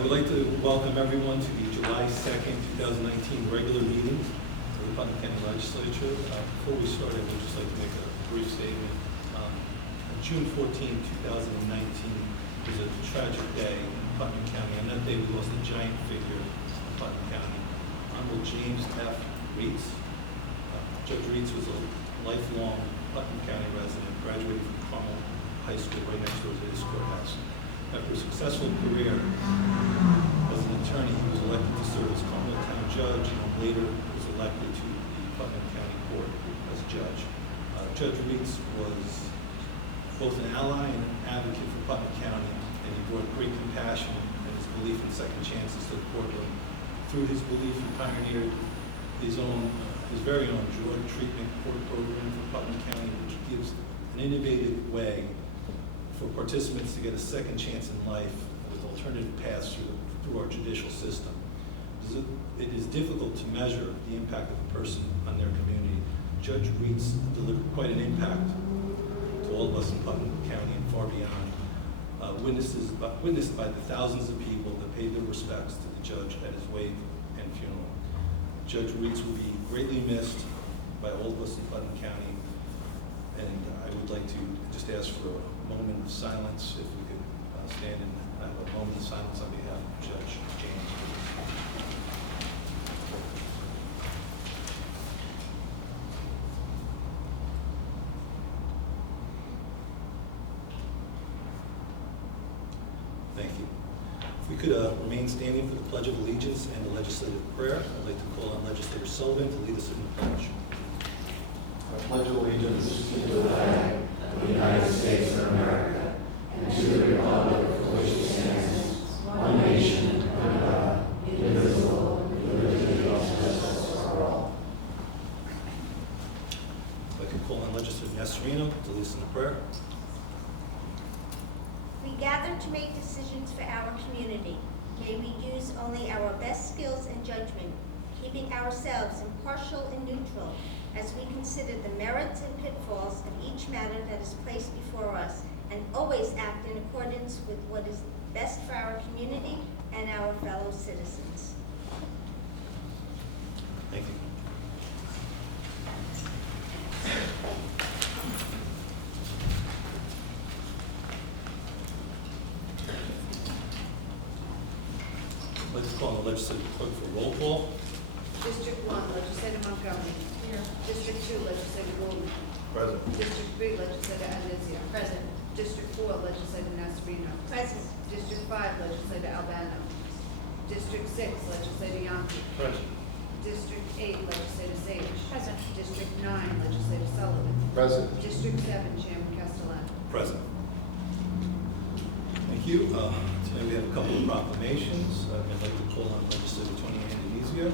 would like to welcome everyone to the July 2nd, 2019 regular meeting of the Putnam County Legislature. Before we start, I would just like to make a brief statement. On June 14, 2019 was a tragic day in Putnam County. On that day, we lost a giant figure in Putnam County, Honorable James F. Reitz. Judge Reitz was a lifelong Putnam County resident, graduated from Carmel High School right next door to this courthouse. After a successful career as an attorney, he was elected to serve as Carmel Town Judge, and later was elected to the Putnam County Court as judge. Judge Reitz was both an ally and an advocate for Putnam County, and he brought great compassion and his belief in second chances to the courtroom. Through his belief, he pioneered his very own drug treatment court program for Putnam County, which gives an innovative way for participants to get a second chance in life with alternative paths through our judicial system. It is difficult to measure the impact of a person on their community. Judge Reitz delivered quite an impact to all of us in Putnam County and far beyond, witnessed by the thousands of people that paid their respects to the judge at his wake and funeral. Judge Reitz will be greatly missed by all of us in Putnam County, and I would like to just ask for a moment of silence, if we could stand and have a moment of silence on behalf of Judge James. Thank you. If we could remain standing for the Pledge of Allegiance and the legislative prayer, I'd like to call on Legislator Sullivan to lead us in the pledge. I pledge allegiance to the flag of the United States of America and to the republic for which it stands, one nation, under God, indivisible, with liberty and justice for all. If I could call on Legislator Nasrino to lead us in the prayer. We gather to make decisions for our community. May we use only our best skills and judgment, keeping ourselves impartial and neutral as we consider the merits and pitfalls of each matter that is placed before us, and always act in accordance with what is best for our community and our fellow citizens. Thank you. I'd like to call on the legislative clerk for roll call. District 1, Legislator Montgomery. Here. District 2, Legislator Golden. Present. District 3, Legislator Anizio. Present. District 4, Legislator Nasrino. Present. District 5, Legislator Albano. District 6, Legislator Yonke. Present. District 8, Legislator Sage. Present. District 9, Legislator Sullivan. Present. District 7, Chairman Castellano. Present. Thank you. Today we have a couple of proclamations. I'd like to call on Legislator Tony Andanizio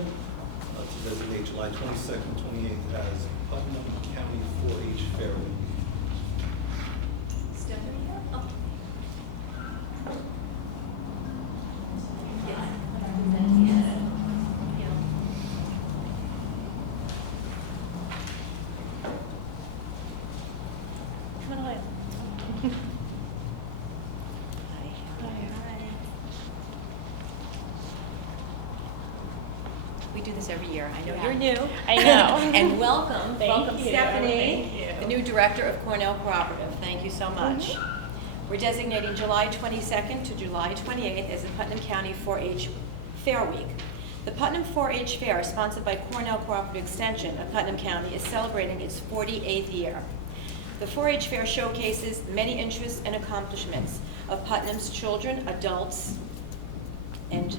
to designate July 22nd, 28th as Putnam County 4-H Fair Week. Stephanie? Oh. Come on, Hi. We do this every year. I know Yeah. you're new. I know. And welcome. Thank welcome, you. Stephanie, Thank you. the new director of Cornell Cooperative. Thank you so much. We're designating July 22nd to July 28th as the Putnam County 4-H Fair Week. The Putnam 4-H Fair, sponsored by Cornell Cooperative Extension of Putnam County, is celebrating its 48th year. The 4-H Fair showcases many interests and accomplishments of Putnam's children, adults, and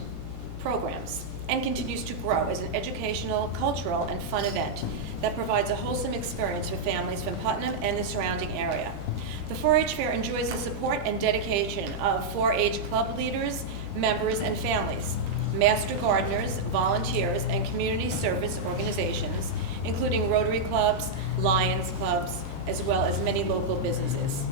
programs, and continues to grow as an educational, cultural, and fun event that provides a wholesome experience for families from Putnam and the surrounding area. The 4-H Fair enjoys the support and dedication of 4-H club leaders, members, and families, master gardeners, volunteers, and community service organizations, including Rotary clubs, Lions clubs, as well as many local businesses.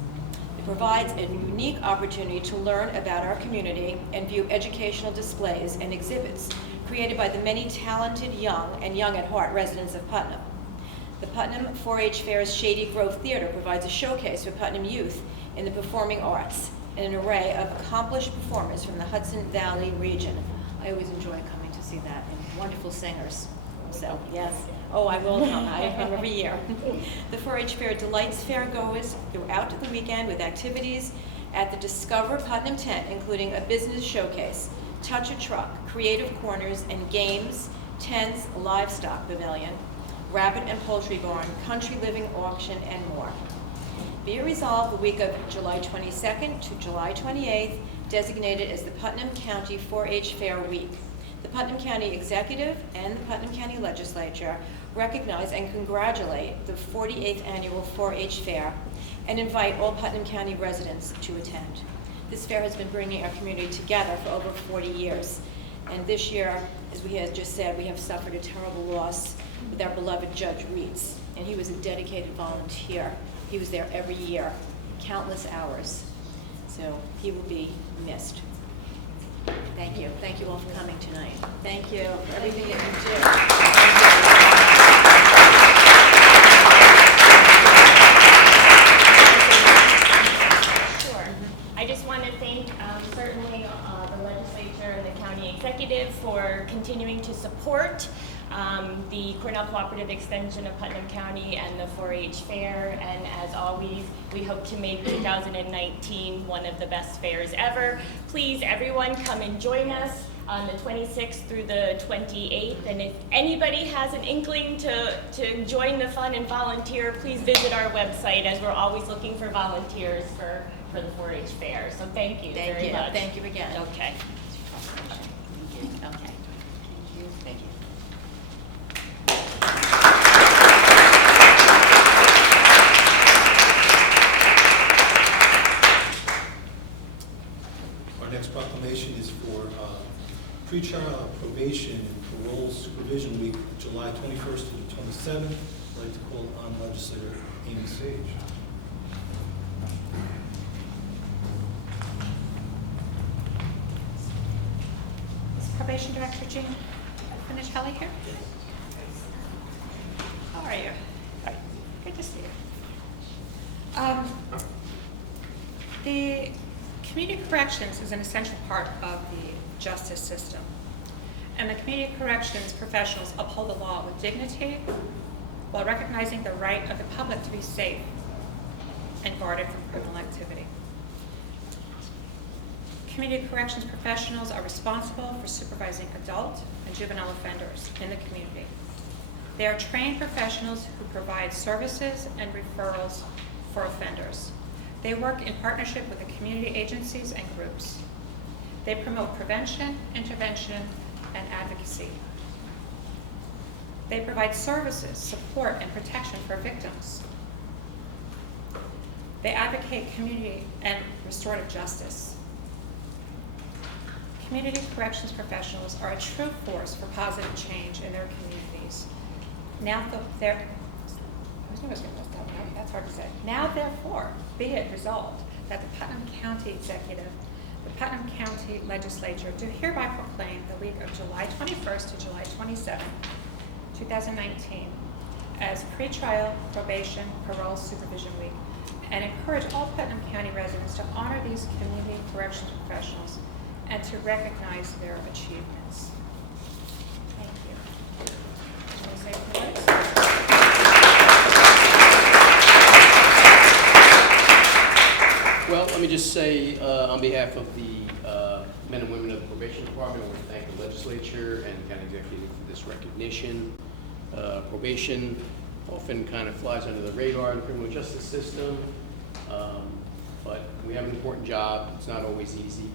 It provides a unique opportunity to learn about our community and view educational displays and exhibits created by the many talented young and young at heart residents of Putnam. The Putnam 4-H Fair's Shady Grove Theater provides a showcase for Putnam youth in the performing arts. and an array of accomplished performers from the Hudson Valley region. I always enjoy coming to see that, and wonderful singers. So, yes. Oh, I will come. I come every year. The 4-H Fair delights fairgoers throughout the weekend with activities at the Discover Putnam tent, including a business showcase, touch a truck, creative corners, and games, tents, livestock pavilion, rabbit and poultry barn, country living auction, and more. Be it resolved, the week of July 22nd to July 28th, designated as the Putnam County 4-H Fair Week. The Putnam County Executive and the Putnam County Legislature recognize and congratulate the 48th Annual 4-H Fair and invite all Putnam County residents to attend. This fair has been bringing our community together for over 40 years. And this year, as we had just said, we have suffered a terrible loss with our beloved Judge Reitz. And he was a dedicated volunteer. He was there every year, countless hours. So he will be missed. Thank you. Thank you all for coming tonight. Thank you for everything that Sure. I just want to thank certainly the legislature and the county executive for continuing to support the Cornell Cooperative Extension of Putnam County and the 4-H Fair. And as always, we hope to make 2019 one of the best fairs ever. Please, everyone, come and join us on the 26th through the 28th. And if anybody has an inkling to join the fun and volunteer, please visit our website, as we're always looking for volunteers for the 4-H Fair. So thank you very much. Thank you again. Okay. Okay. Thank you. Thank you. Our next proclamation is for pretrial probation and parole supervision week, July 21st to the 27th. I'd like to call on Legislator Amy Sage. Is Probation Director Jean Finish-Helly here? How are you? Good to see you. The community corrections is an essential part of the justice system. And the community corrections professionals uphold the law with dignity while recognizing the right of the public to be safe and guarded from criminal activity. Community corrections professionals are responsible for supervising adult and juvenile offenders in the community. They are trained professionals who provide services and referrals for offenders. They work in partnership with the community agencies and groups. They promote prevention, intervention, and advocacy. They provide services, support, and protection for victims. They advocate community and restorative justice. Community corrections professionals are a true force for positive change in their communities. That's hard to say. Now, therefore, be it resolved that the Putnam County Executive, the Putnam County Legislature do hereby proclaim the week of July 21st to July 27th, 2019 as pretrial probation parole supervision week, and encourage all Putnam County residents to honor these community corrections professionals and to recognize their achievements. Thank you. Can we say a few words? Well, let me just say, on behalf of the men and women of the probation department, I want to thank the legislature and county executive for this recognition. Probation often kind of flies under the radar in the criminal justice system, but we have an important job. It's not always easy.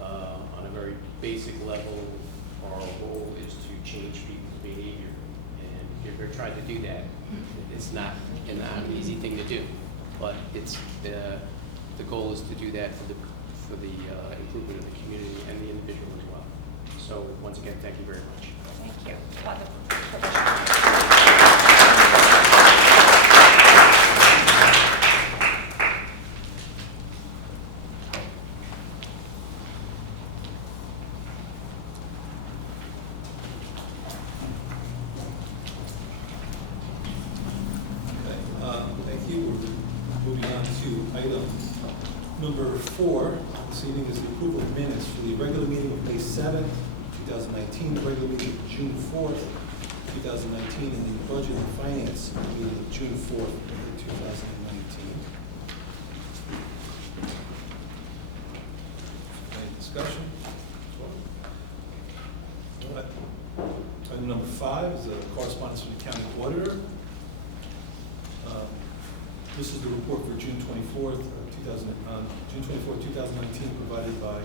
On a very basic level, our goal is to change people's behavior, and if we're trying to do that, it's not an easy thing to do, but it's the goal is to do that for the improvement of the community and the individual as well. So once again, thank you very much. Thank you. Okay, thank you. We're moving on to item number number 4 this evening is the approval of minutes for the regular meeting of May 7th, 2019, the regular meeting of June 4th, 2019, and the budget and finance meeting of June 4th, 2019. Any discussion? All right. Item number 5 is a correspondence from the county auditor. This is the report for June 24th, 2019, provided by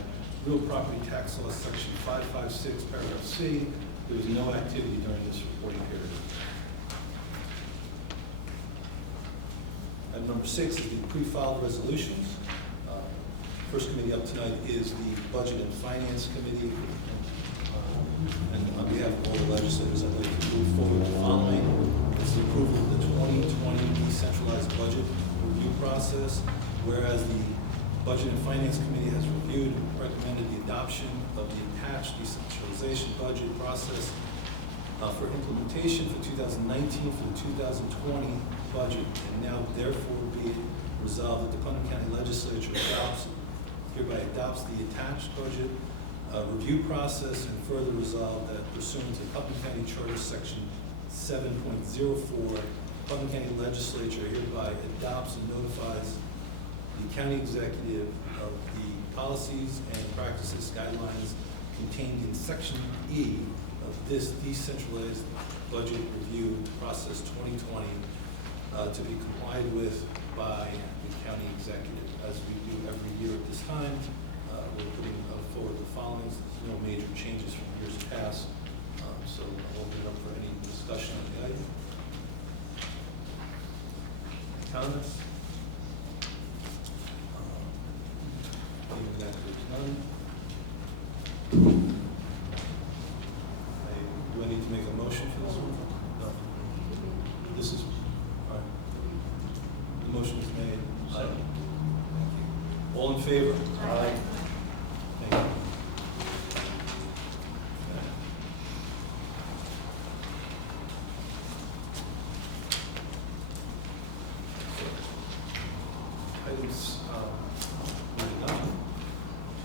Real Property Tax Law, Section 556, Paragraph C. There was no activity during this reporting period. Item number 6 is the pre-filed resolutions. First committee up tonight is the Budget and Finance Committee. And on behalf of all the legislators, I'd like to move forward the following. It's the approval of the 2020 decentralized budget review process, whereas the Budget and Finance Committee has reviewed and recommended the adoption of the attached decentralization budget process for implementation for 2019 for the 2020 budget, and now therefore be it resolved that the Putnam County Legislature hereby adopts the attached budget review process, and further resolved that pursuant to Putnam County Charter Section 7.04, Putnam County Legislature hereby adopts and notifies the county executive of the policies and practices guidelines contained in Section E of this decentralized budget review process 2020 to be complied with by the county executive. As we do every year at this time, we're putting forward the following. There's no major changes from years past, so I'll open it up for any discussion on the item. Comments? Even that there's none. Do I need to make a motion for this one? No. This is, all right. The motion is made. Thank you. All in favor? Aye. Thank you. Items, moving on.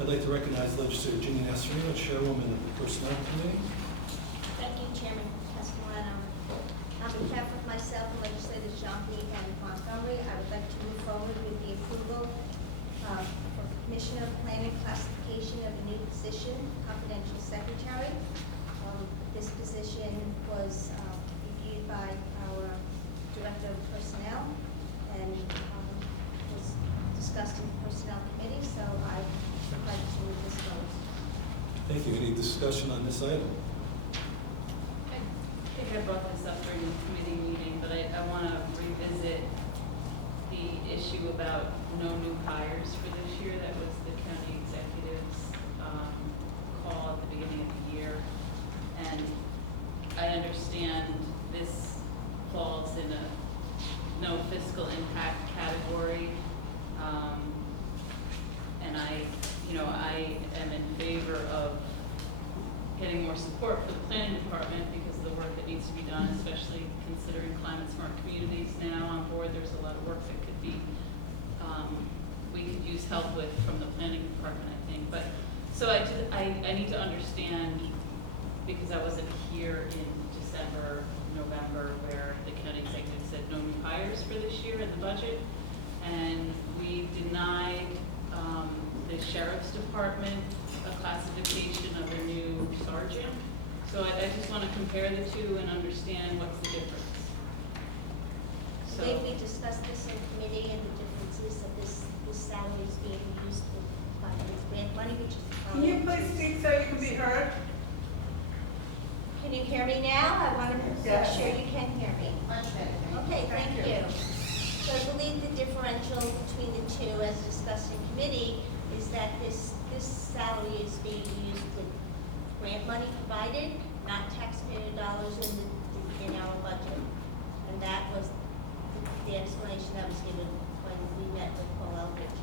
I'd like to recognize Legislator Ginny Nasserino, Chairwoman of the Personnel Committee. Thank you, Chairman Castellano. On behalf of myself and Legislators Jonke and Montgomery, I would like to move forward with the approval for Commissioner of Planning classification of a new position, confidential secretary. This position was reviewed by our Director of Personnel and was discussed in the Personnel Committee, so I'd like to move this forward. Thank you. Any discussion on this item? I think I brought this up during the committee meeting, but I want to revisit the issue about no new hires for this year. That was the county executive's call at the beginning of the year. And I understand this falls in a no fiscal impact category. And I am in favor of getting more support for the planning department because of the work that needs to be done, especially considering climate smart communities now on board. There's a lot of work that could be, we could use help with from the planning department, I think. But, so I need to understand, because I wasn't here in December, November, where the county executive said no new hires for this year in the budget. And we denied the sheriff's department a classification of a new sergeant. So I just want to compare the two and understand what's the difference. I think we discussed this in committee and the differences of this salary is being used with grant money, which is. Can you please speak so you can be heard? Can you hear me now? I want to make Yes. sure you can hear me. Okay, thank you. So I believe the differential between the two, as discussed in committee, is that this salary is being used with grant money provided, not taxpayer dollars in our budget. And that was the explanation that was given when we met with Paul Eldridge.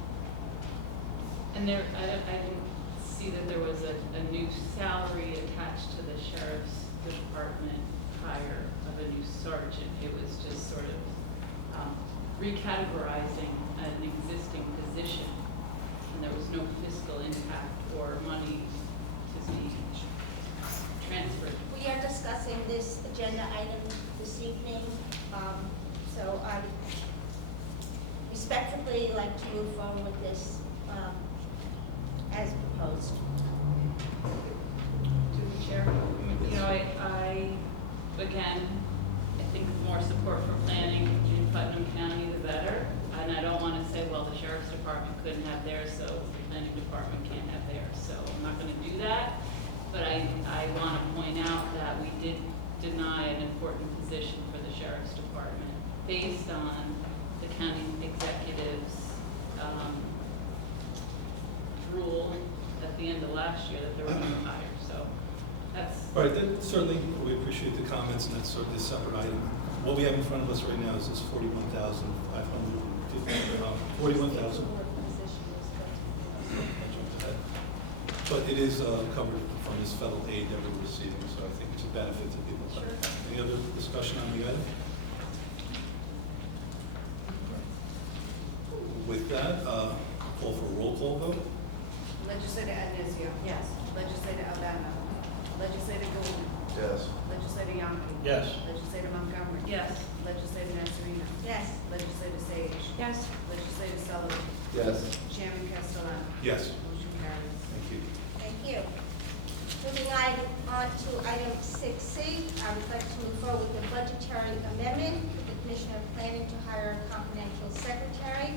And there, I didn't see that there was a new salary attached to the sheriff's department hire of a new sergeant. It was just sort of recategorizing an existing position. there's no fiscal impact or money to be transferred. We are discussing this agenda item this evening, so I respectfully like to move forward with this as proposed. To the chair, you know, I again, I think the more support for planning in Putnam County, the better. And I don't want to say, well, the sheriff's department couldn't have theirs, so the planning department can't have theirs. So I'm not going to do that. But I want to point out that we did deny an important position for the sheriff's department based on the county executive's rule at the end of last year that there were no hires. So that's. All right, then certainly, we appreciate the comments, and that's certainly a separate item. What we have in front of us right now is this 41,000. But it is covered from this federal aid that we're receiving, so I think it's a benefit to people. Sure. Any other discussion on the item? With that, call for a roll call vote. Legislator Adesio. Yes. Legislator Aldana. Legislator Golden. Yes. Legislator Yonke. Yes. Legislator Montgomery. Yes. Legislator Nasarino. Yes. Legislator Sage. Yes. Legislator Sullivan. Yes. Chairman Castellano. Yes. Motion carries. Thank you. Thank you. Moving on to item 6C, I would like to move forward with a budgetary amendment for the Commissioner of Planning to hire a confidential secretary.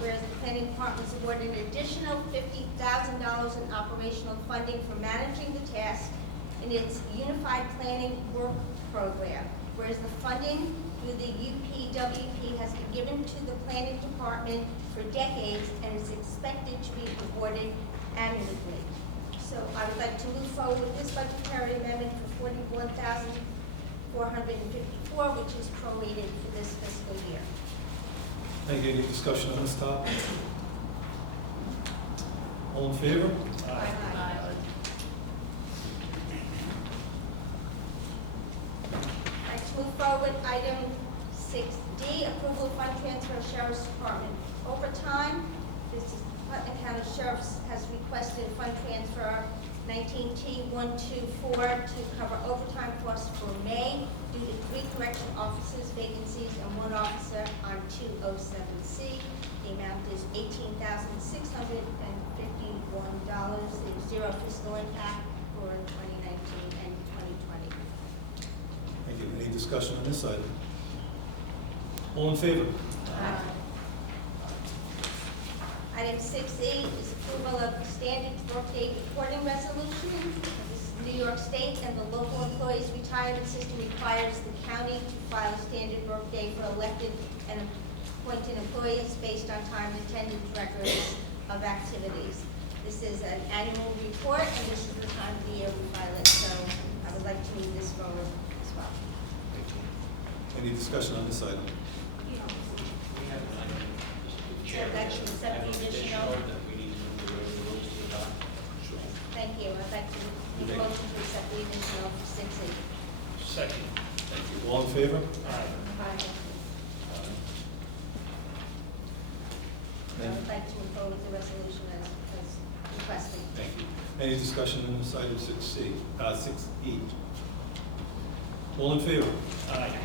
Whereas the planning department was awarded an additional $50,000 in operational funding for managing the task in its Unified Planning Work Program. Whereas the funding through the UPWP has been given to the planning department for decades and is expected to be awarded annually. So I would like to move forward with this budgetary amendment for $41,454, which is prorated for this fiscal year. Thank you. Any discussion on this topic? All in favor? Aye. I'd like to move forward item 6D, approval of fund transfer of Sheriff's Department overtime. This is Putnam County Sheriff's has requested fund transfer 19T124 to cover overtime costs for May due to 3 correction officers vacancies and 1 officer on 207C. The amount is $18,651. There's 0 fiscal impact for 2019 and 2020. Thank you. Any discussion on this item? All in favor? Item 6E is approval of standard workday reporting resolution. This is New York State and the local employees retirement system requires the county to file a standard workday for elected and appointed employees based on time and attendance records of activities. This is an annual report, and this is the time of the year we file it, so I would like to move this forward as well. Thank you. Any discussion on this item? So that should accept the additional. Thank you. I'd like to make a motion to accept the additional for 6E. Second. Thank you. All in favor? Aye. I would like to move forward with the resolution as requested. Thank you. Any discussion on this item 6E? All in favor? Aye.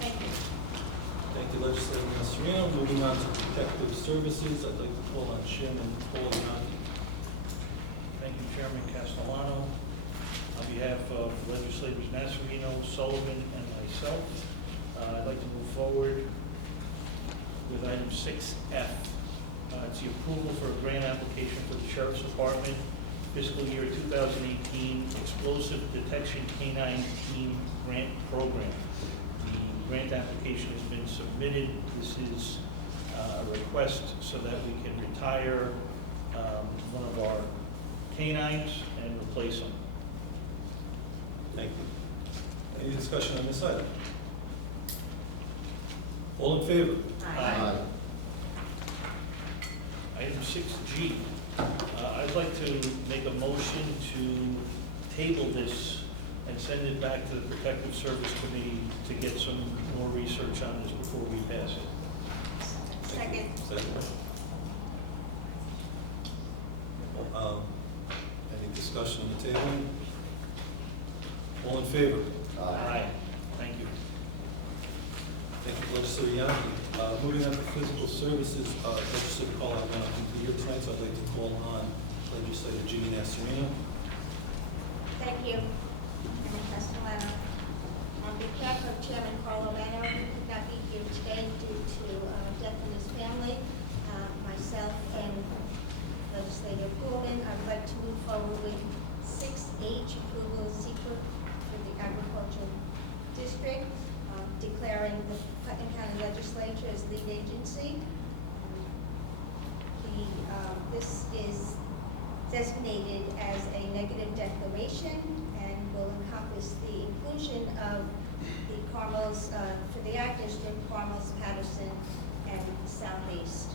Thank you. Thank you, Legislator Mastriano. Moving on to protective services, I'd like to call on Chairman Paul Yonke. Thank you, Chairman Castellano. On behalf of Legislators Nasarino, Sullivan, and myself, I'd like to move forward with item 6F. It's the approval for a grant application for the Sheriff's Department fiscal year 2018 Explosive Detection Canine Team Grant Program. The grant application has been submitted. This is a request so that we can retire one of our canines and replace them. Thank you. Any discussion on this item? All in favor? Aye. Item 6G, I'd like to make a motion to table this and send it back to the Protective Service Committee to get some more research on this before we pass it. Second. Second. discussion on the table? All in favor? Aye. Thank you. Thank you, Legislator Yasi. Moving on to physical services, Legislator Call, I'm not going to be here tonight, so I'd like to call on Legislator Ginny Nasserino. Thank you, Chairman Castellano. On behalf of Chairman Carlo Mano, who could not be here today due to death in his family, myself and Legislator Coolman, I'd like to move forward with 6H approval secret for the agricultural district, declaring the Putnam County Legislature as lead agency. This is designated as a negative declaration and will encompass the inclusion of the Carmels, for the Ag District, Carmels, Patterson, and Southeast.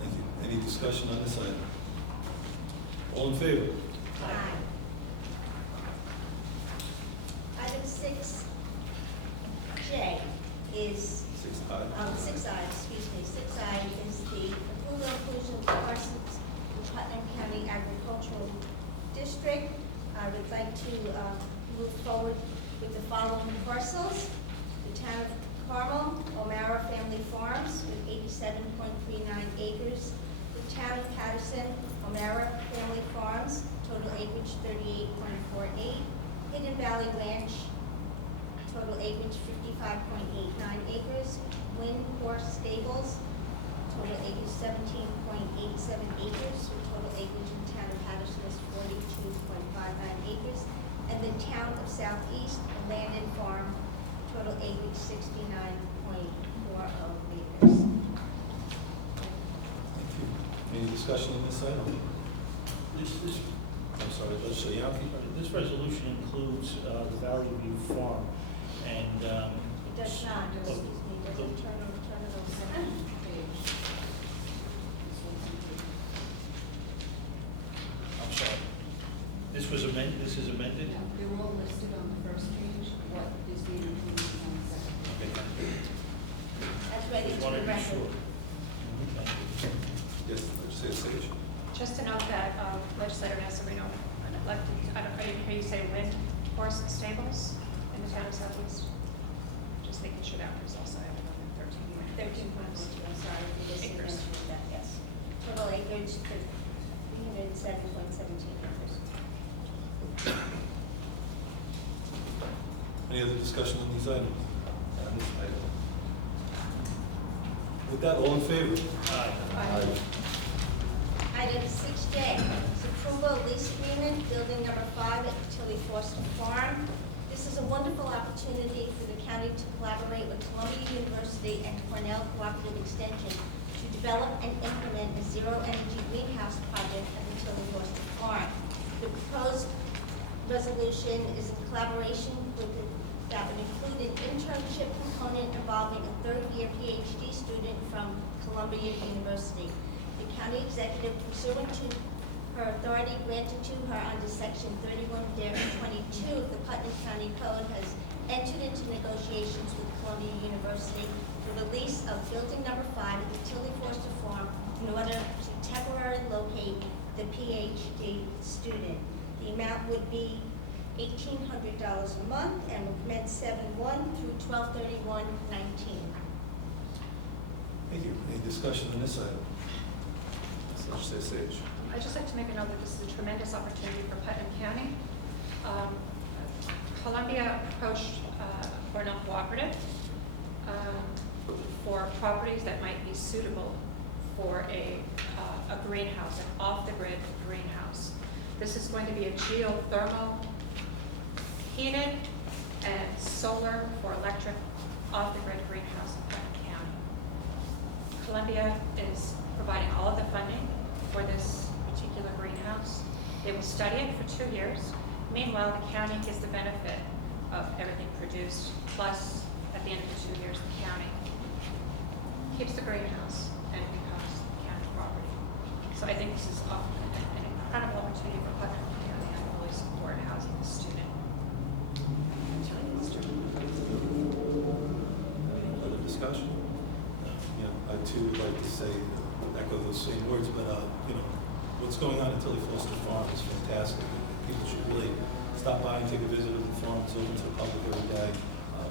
Thank you. Any discussion on this item? All in favor? Aye. Item 6J is 6I. 6I, excuse me, 6I is the approval inclusion of parcels in Putnam County Agricultural District. I would like to move forward with the following parcels. The town of Carmel, O'Mara Family Farms with 87.39 acres. The town of Patterson, O'Mara Family Farms, total acreage 38.48. Hidden Valley Ranch, total acreage 55.89 acres. Wind Horse Stables, total acreage 17.87 acres, with total acreage in the town of Patterson is 42.59 acres. And the town of Southeast, Landon Farm, total acreage 69.40 acres. Thank you. Any discussion on this item? I'm sorry, Legislator Yasi. This resolution includes the Valley View Farm, and It does not, excuse me, does it turn it over? I'm sorry. This was amended, this is amended? They were all listed on the first page, what is being included on the second. Okay, thank you. That's ready Just to wanted be to be record. sure. Thank you. Yes, Legislator Sage. Just to note that Legislator Nasarino elected, I didn't hear you say Wind Horse Stables in the town of Southeast. Just making sure that was also added on the 13. 13.2, I'm sorry, for this Acres. mention that, yes. Total acreage, 307.17 acres. Any other discussion on these items? On this item? With that, all in favor? Aye. Item 6J is approval of lease agreement, building number 5 at Tilly Foster Farm. This is a wonderful opportunity for the county to collaborate with Columbia University and Cornell Cooperative Extension to develop and implement a zero-energy greenhouse project at the Tilly Foster Farm. The proposed resolution is in collaboration with that would include an internship component involving a third-year PhD student from Columbia University. The county executive, pursuant to her authority granted to her under section 31-22 of the Putnam County Code, has entered into negotiations with Columbia University for the lease of building number 5 at the Tilly Foster Farm in order to temporarily locate the PhD student. The amount would be $1,800 a month and will commence 7/1 through 12/31/19. Thank you. Any discussion on this item? Legislator Sage. I'd just like to make a note that this is a tremendous opportunity for Putnam County. Columbia approached Cornell Cooperative for properties that might be suitable for a greenhouse, an off-the-grid greenhouse. This is going to be a geothermal heated and solar for electric off-the-grid greenhouse in Putnam County. Columbia is providing all of the funding for this particular greenhouse. They will study it for 2 years. Meanwhile, the county gets the benefit of everything produced, plus at the end of the 2 years, the county keeps the greenhouse and it becomes county property. So I think this is an incredible opportunity for Putnam County and really support housing the student. Any other discussion? You know, I too would like to say, echo those same words, but, you know, what's going on at Tilly Foster Farm is fantastic. People should really stop by and take a visit of the farm. It's open to the public every day.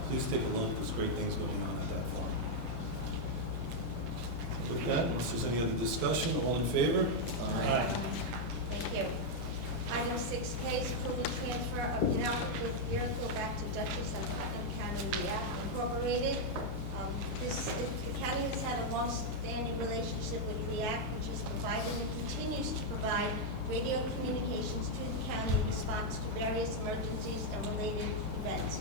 Please take a look. There's great things going on at that farm. With that, unless there's any other discussion, all in favor? Aye. Thank you. Item 6K is approval transfer of inoperable vehicle back to Dutchess and Putnam County Incorporated. The county has had a long-standing relationship with REACT, which has provided and continues to provide radio communications to the county in response to various emergencies and related events.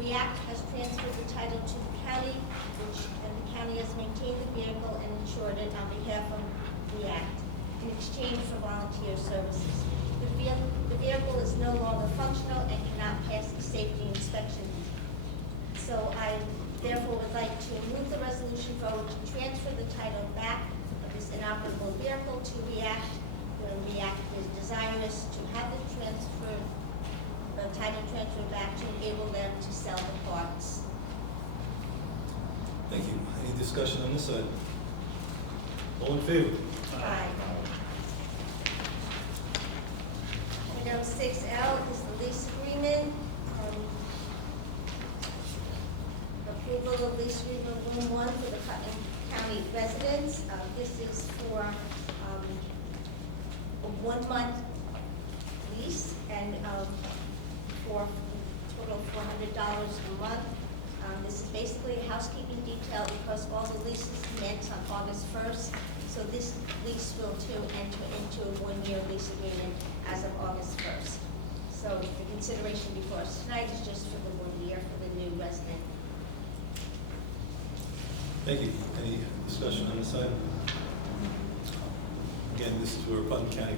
REACT has transferred the title to the county, and the county has maintained the vehicle and insured it on behalf of REACT in exchange for volunteer services. The vehicle is no longer functional and cannot pass the safety inspection. So I therefore would like to move the resolution forward to transfer the title back of this inoperable vehicle to REACT. REACT is desirous to have the title transfer back to enable them to sell the parts. Thank you. Any discussion on this item? All in favor? Aye. Item 6L is the lease agreement. Approval of lease agreement room 1 for the Putnam County residents. This is for a 1-month lease and for a total of $400 a month. This is basically a housekeeping detail because all the leases commence on August 1st. So this lease will too enter into a 1-year lease agreement as of August 1st. So the consideration before us tonight is just for the 1 year for the new resident. Thank you. Any discussion on this item? Again, this is where Putnam County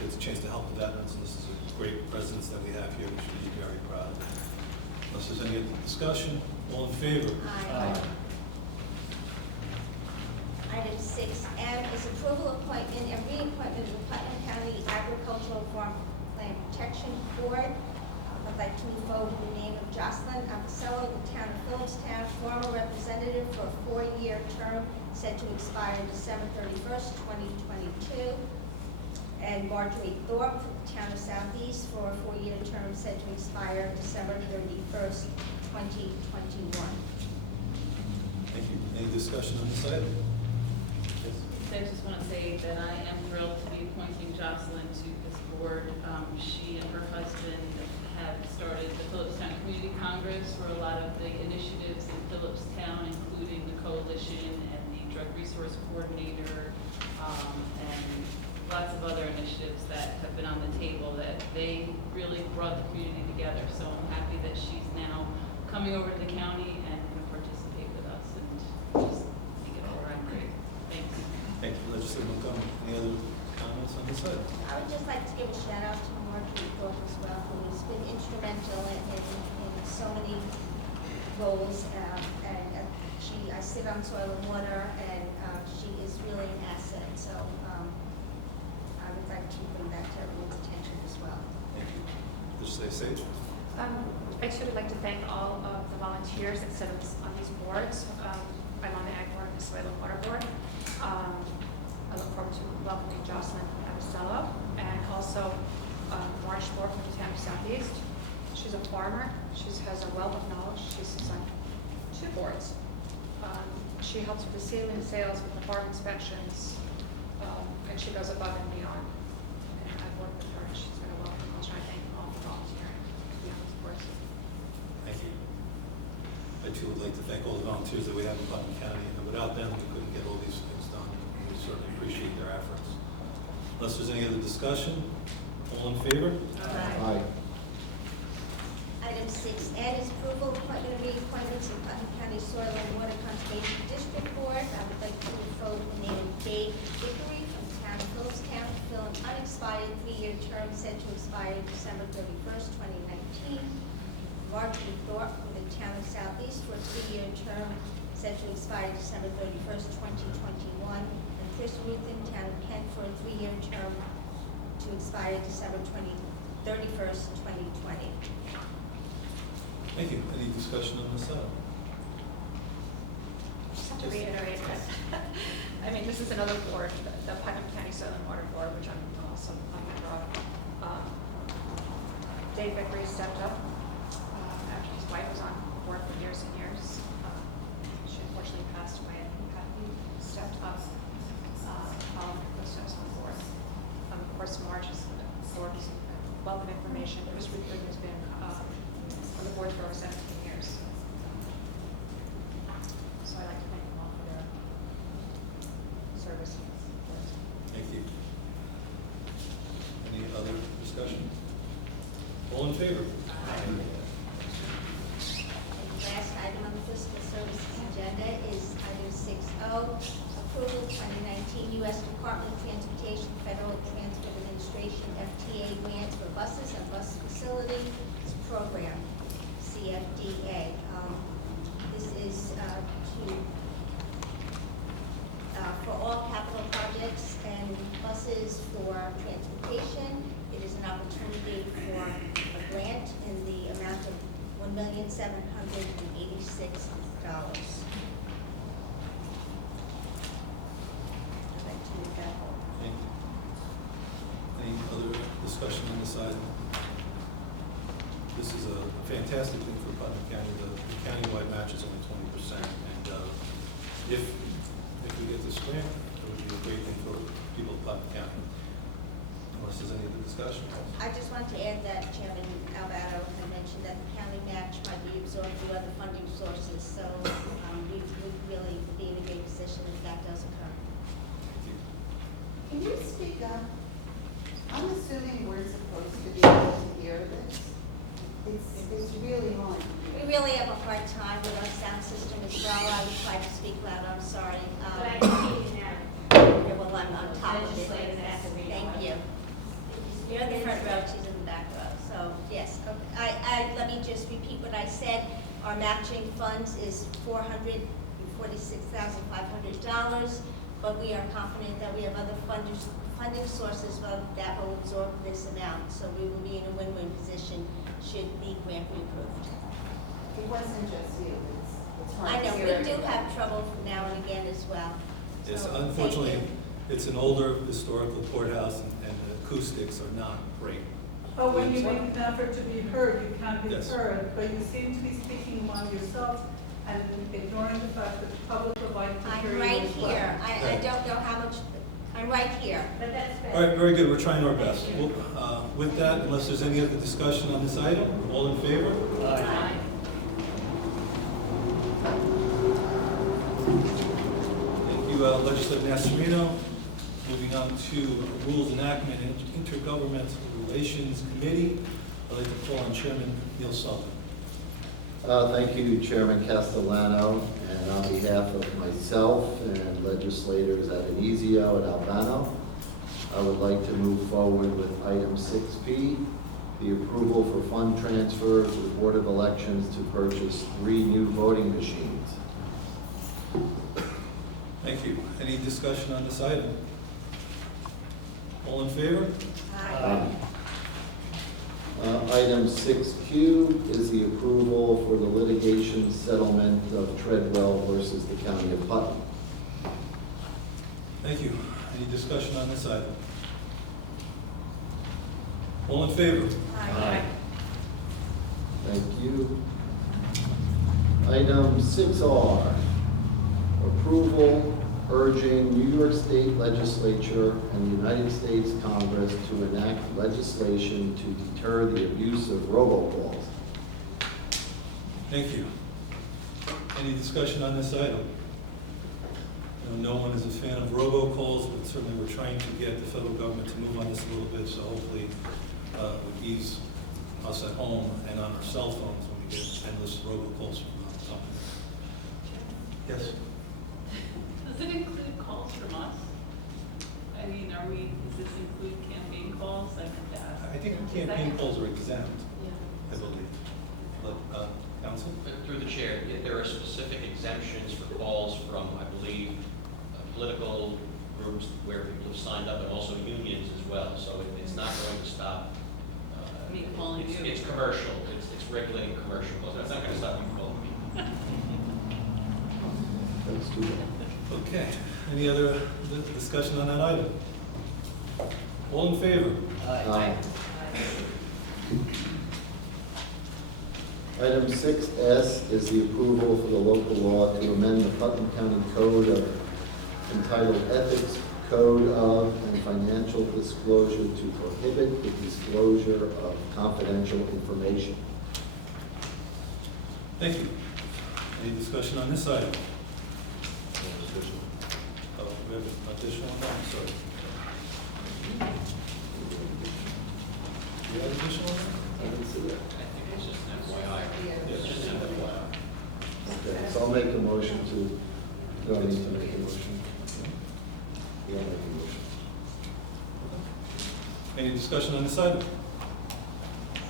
gets a chance to help the veterans, and this is a great presence that we have here. We should be very proud. Unless there's any other discussion, all in favor? Aye. Item 6M is approval, appointment, and reappointment of the Putnam County Agricultural Farm Land Protection Board. I'd like to move forward in the name of Jocelyn Apicello, the town of Phillipstown, former representative for a 4-year term set to expire December 31st, 2022. And Marjorie Thorpe for the town of Southeast for a 4-year term set to expire December 31st, 2021. Thank you. Any discussion on this item? So I just want to say that I am thrilled to be appointing Jocelyn to this board. She and her husband have started the Phillipstown Community Congress, where a lot of the initiatives in Phillipstown, including the coalition and the drug resource coordinator, and lots of other initiatives that have been on the table, that they really brought the community together. So I'm happy that she's now coming over to the county and going to participate with us and just make it all right. Great. Thanks. Thank you, Legislator Montgomery. Any other comments on this item? I would just like to give a shout out to Marjorie Thorpe as well, who has been instrumental in so many roles. I sit on Soil and Water, and she is really an asset. So I would like to bring that to everyone's attention as well. Thank you. Legislator Sage. I should like to thank all of the volunteers that sit on these boards. I'm on the Ag Board and the Soil and Water Board. I look forward to welcoming Jocelyn Apicello and also Maura Schmore from the town of Southeast. She's a farmer. She has a wealth of knowledge. She sits on 2 boards. She helps with the sealing and sales with the farm inspections, and she goes above and beyond. And I've worked with her, and she's been a welcome culture. I thank all for volunteering to be on these boards. Thank you. I too would like to thank all the volunteers that we have in Putnam County, and without them, we couldn't get all these things done. We certainly appreciate their efforts. Unless there's any other discussion, all in favor? Aye. Item 6N is approval, appointment, and reappointments in Putnam County Soil and Water Conservation District Board. I would like to move forward the name of Dave Dickory from the town of Phillipstown to fill an unexpired 3-year term set to expire December 31st, 2019. Marjorie Thorpe from the town of Southeast for a 3-year term set to expire December 31st, 2021. And Chris Ruthin, town of Kent, for a 3-year term to expire December 31st, 2020. Thank you. Any discussion on this item? Just have to reiterate that, I mean, this is another board, the Putnam County Soil and Water Board, which I'm he stepped up after his wife was on board for years and years. She unfortunately passed away, and he stepped up following her footsteps on board. Of course, Marge is absorbed a wealth of information. Chris Rupert has been on the board for over 17 years. So I'd like to thank them all for their service. Thank you. Any other discussion? All in favor? And the last item on the fiscal services agenda is item 6O, approval 2019 U.S. Department of Transportation Federal Transport Administration FTA grants for buses and bus facilities program, CFDA. This is for all capital projects and buses for transportation. It is an opportunity for a grant in the amount of $1,786,000. I'd like to move that forward. Thank you. Any other discussion on this item? This is a fantastic thing for Putnam County. The countywide match is only 20%, and if we get this grant, it would be a great thing for people of Putnam County. Unless there's any other discussion. I just want to add that Chairman Alvaro had mentioned that the county match might be absorbed through other funding sources, so we would really be in a great position if that does occur. Thank you. Can you speak up? I'm assuming we're supposed to be able to hear this. It's really hard. We really have a hard time with our sound system as well. I would try to speak loud, I'm sorry. But I can hear you now. Yeah, well, I'm on top of it. Thank you. You're in the front row, she's in the back row. So, yes, okay. Let me just repeat what I said. Our matching funds is $446,500, but we are confident that we have other funding sources that will absorb this amount. So we will be in a win-win position should the grant be approved. It wasn't just you. It's hard I know, to hear we do everything. have trouble now and again as well. Yes, So, unfortunately, thank you. it's an older historical courthouse, and the acoustics are not great. But when you make an effort to be heard, you can be Yes. heard, but you seem to be speaking among yourselves and ignoring the fact that the public would like to hear I'm you right as well. here. I don't know how much, I'm right here. But that's All right, very good, we're trying our best. Well, with that, unless there's any other discussion on this item, all in favor? Aye. Thank you, Legislator Nasarino. Moving on to Rules Enactment and Intergovernmental Relations Committee. I'd like to call on Chairman Neil Sullivan. Thank you, Chairman Castellano, and on behalf of myself and legislators Avenizio and Albano, I would like to move forward with item 6P, the approval for fund transfer to the Board of Elections to purchase 3 new voting machines. Thank you. Any discussion on this item? All in favor? Item 6Q is the approval for the litigation settlement of Treadwell versus the County of Putnam. Thank you. Any discussion on this item? All in favor? Aye. Thank you. Item 6R, approval urging New York State Legislature and the United States Congress to enact legislation to deter the abuse of robocalls. Thank you. Any discussion on this item? No one is a fan of robocalls, but certainly we're trying to get the federal government to move on this a little bit, so hopefully it would ease us at home and on our cell phones when we get endless robocalls from companies. Yes? Does it include calls from us? I mean, does this include campaign calls? I meant to ask. I think campaign calls are exempt, Yeah. I believe. But, counsel? Through the chair, there are specific exemptions for calls from, I believe, political groups where people have signed up, and also unions as well. So it's not going to stop. Me calling you. It's commercial. It's regulating commercial calls. That's not going to stop you calling me. That's too bad. Okay. Any other discussion on that item? All in favor? Aye. Item 6S is the approval for the local law to amend the Putnam County Code entitled Ethics Code of and Financial Disclosure to prohibit the disclosure of confidential information. Thank you. Any discussion on this item? Oh, we have an additional one, I'm sorry. You have additional one? I didn't see that. I think it's just an FYI. Yeah, It's just an FYI. Okay, so I'll make a motion to, do I need to make a motion? Yeah, I'll make a motion. Any discussion on this item? So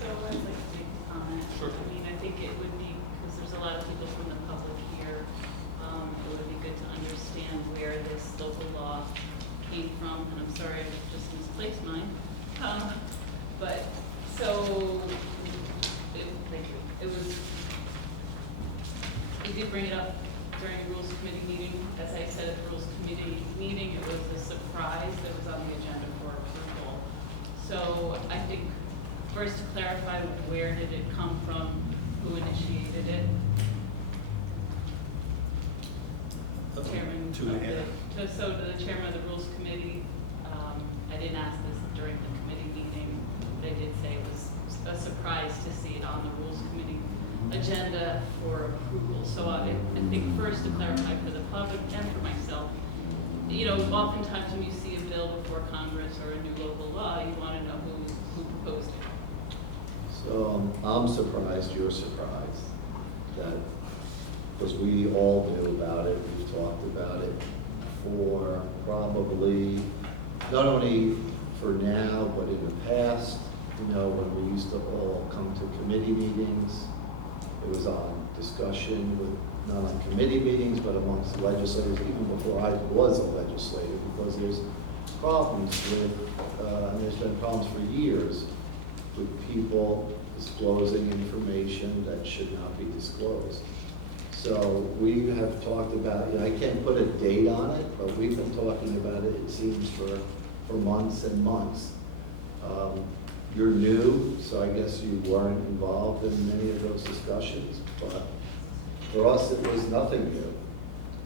I'd like to make a comment. Sure. I mean, I think it would be, because there's a lot of people from the public here, it would be good to understand where this local law came from, and I'm sorry, I just misplaced mine. But, so, it was, we did bring it up during the Rules Committee meeting. As I said at the Rules Committee meeting, it was a surprise that was on the agenda for approval. So I think first to clarify, where did it come from, who initiated it? Chairman To of Hannah. so to the chairman of the Rules Committee, I didn't ask this during the committee meeting, but I did say it was a surprise to see it on the Rules Committee agenda for approval. So I think first to clarify for the public and for myself, you know, oftentimes when you see a bill before Congress or a new local law, you want to know who proposed it. So I'm surprised you're surprised that, because we all knew about it, we've talked about it for probably, not only for now, but in the past, you know, when we used to all come to committee meetings, it was on discussion with, not on committee meetings, but amongst legislators, even before I was a legislator, because there's problems with, and there's been problems for years with people disclosing information that should not be disclosed. So we have talked about, you know, I can't put a date on it, but we've been talking about it, it seems, for months and months. You're new, so I guess you weren't involved in many of those discussions, but for us, it was nothing new.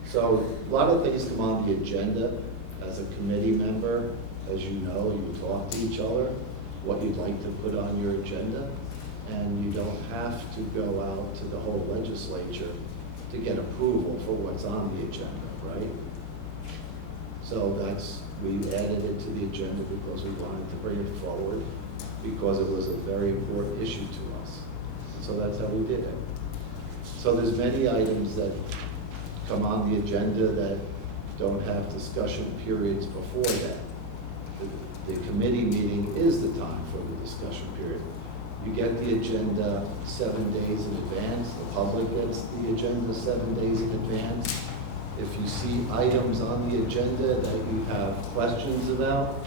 So a lot of things come on the agenda. As a committee member, as you know, you talk to each other, what you'd like to put on your agenda, and you don't have to go out to the whole legislature to get approval for what's on the agenda, right? So we added it to the agenda because we wanted to bring it forward, because it was a very important issue to us. So that's how we did it. So there's many items that come on the agenda that don't have discussion periods before that. The committee meeting is the time for the discussion period. You get the agenda 7 days in advance. The public gets the agenda 7 days in advance. If you see items on the agenda that you have questions about,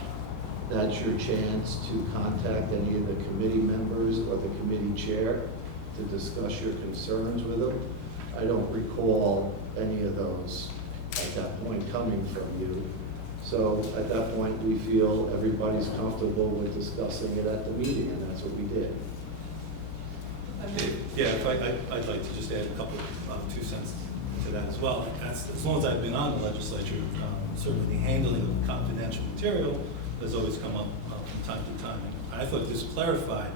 that's your chance to contact any of the committee members or the committee chair to discuss your concerns with them. I don't recall any of those at that point coming from you. So at that point, we feel everybody's comfortable with discussing it at the meeting, and that's what we did. Yeah, I'd like to just add a couple of 2 cents to that as well. As long as I've been on the legislature, certainly the handling of confidential material has always come up from time to time. And I thought this clarified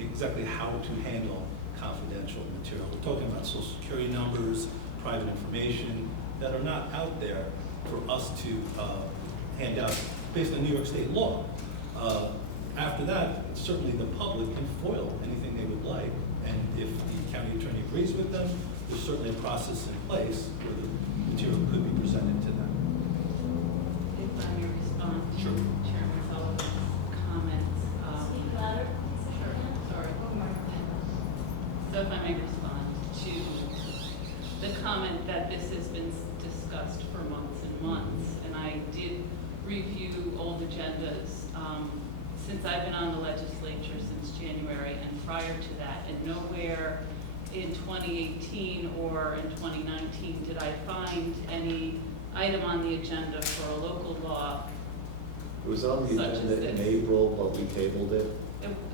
exactly how to handle confidential material. We're talking about social security numbers, private information that are not out there for us to hand out based on New York State law. After that, certainly the public can foil anything they would like, and if the county attorney agrees with them, there's certainly a process in place where the material could be presented to them. If I may respond to Sure. Chairman Sullivan's comments. Speak louder. Sure, sorry. So if I may respond to the comment that this has been discussed for months and months, and I did review old agendas since I've been on the legislature since January and prior to that, and nowhere in 2018 or in 2019 did I find any item on the agenda for a local law. It was on the Such as agenda in this. April, but we tabled it.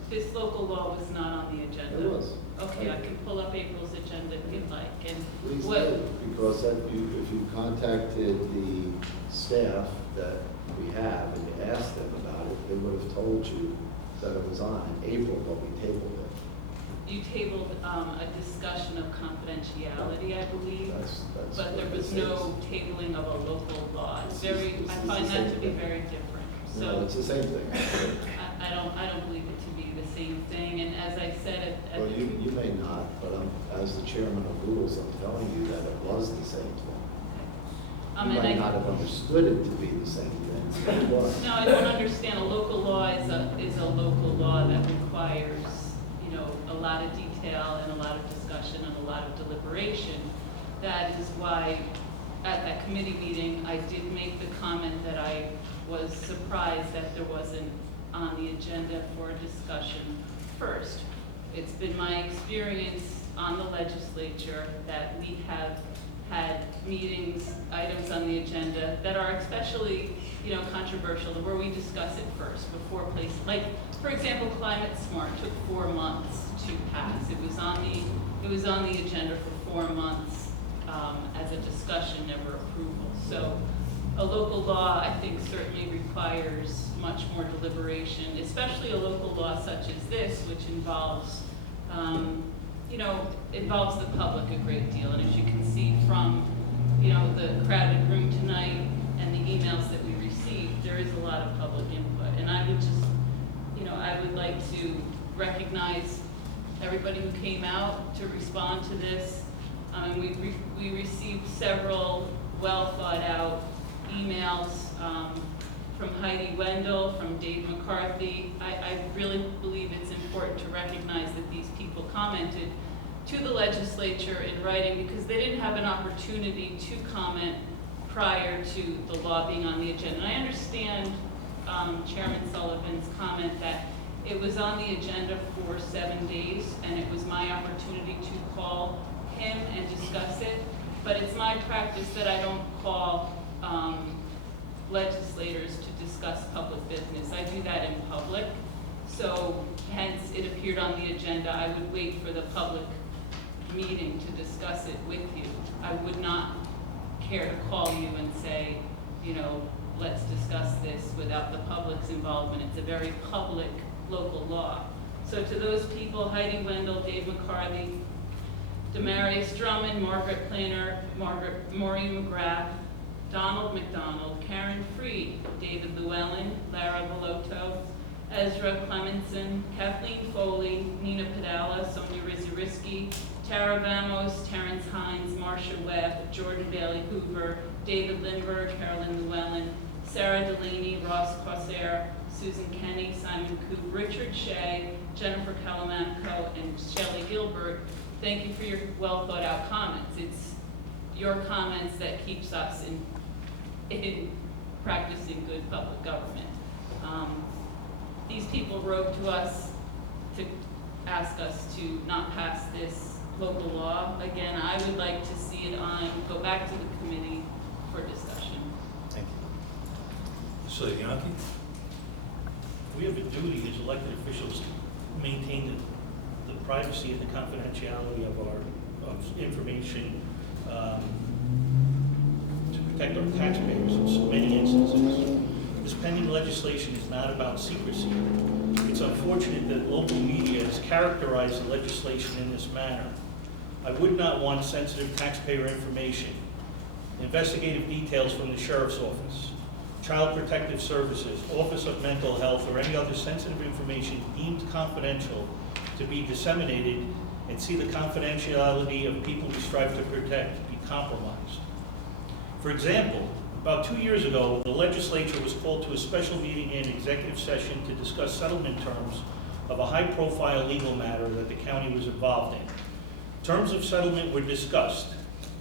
This local law was not on the agenda. It was. Okay, I can pull up April's agenda if you'd like, and Please what, do, because if you contacted the staff that we have and you asked them about it, they would have told you that it was on in April, but we tabled it. you tabled a discussion of confidentiality, I believe, That's but there what was this no is. tabling of a local law. It's This is- very, this I is find the that same to be thing. very different. No, So it's the same thing. I don't believe it to be the same thing, and as I said at Well, the. you may not, but as the chairman of rules, I'm telling you that it was the same thing. You and might not have understood it to be the same thing, but it was. No, I don't understand. A local law is a local law that requires, you know, a lot of detail and a lot of discussion and a lot of deliberation. That is why at that committee meeting, I did make the comment that I was surprised that there wasn't on the agenda for a discussion first. It's been my experience on the legislature that we have had meetings, items on the agenda that are especially, you know, controversial, where we discuss it first before place. Like, for example, Climate Smart took 4 months to pass. It was on the agenda for 4 months as a discussion, never approval. So a local law, I think, certainly requires much more deliberation, especially a local law such as this, which involves, you know, involves the public a great deal. And as you can see from, you know, the crowded room tonight and the emails that we received, there is a lot of public input. And I would just, you know, I would like to recognize everybody who came out to respond to this. We received several well thought out emails from Heidi Wendell, from Dave McCarthy. I really believe it's important to recognize that these people commented to the legislature in writing because they didn't have an opportunity to comment prior to the law being on the agenda. And I understand Chairman Sullivan's comment that it was on the agenda for 7 days and it was my opportunity to call him and discuss it. But it's my practice that I don't call legislators to discuss public business. I do that in public. So hence it appeared on the agenda. I would wait for the public meeting to discuss it with you. I would not care to call you and say, you know, let's discuss this without the public's involvement. It's a very public local law. So to those people, Heidi Wendell, Dave McCarthy, Demarius Drummond, Margaret Planner, Maureen McGrath, Donald McDonald, Karen Freed, David Llewellyn, Lara Velotto, Ezra Clemenson, Kathleen Foley, Nina Padala, Sonia Rizuriski, Tara Vamos, Terrence Hines, Marcia Webb, Jordan Bailey Hoover, David Lindbergh, Carolyn Llewellyn, Sarah Delaney, Ross Corsair, Susan Kenny, Simon Coop, Richard Shea, Jennifer Calamanco, and Shelley Gilbert. Thank you for your well thought out comments. It's your comments that keeps us in practicing good public government. These people wrote to us to ask us to not pass this local law. Again, I would like to see it go back to the committee for discussion. Thank you. So, Yankee? We have a duty as elected officials to maintain the privacy and the confidentiality of our information to protect our taxpayers in many instances. This pending legislation is not about secrecy. It's unfortunate that local media has characterized the legislation in this manner. I would not want sensitive taxpayer information, investigative details from the Sheriff's Office, Child Protective Services, Office of Mental Health, or any other sensitive information deemed confidential to be disseminated and see the confidentiality of people we strive to protect be compromised. For example, about 2 years ago, the legislature was called to a special meeting and executive session to discuss settlement terms of a high-profile legal matter that the county was involved in. Terms of settlement were discussed,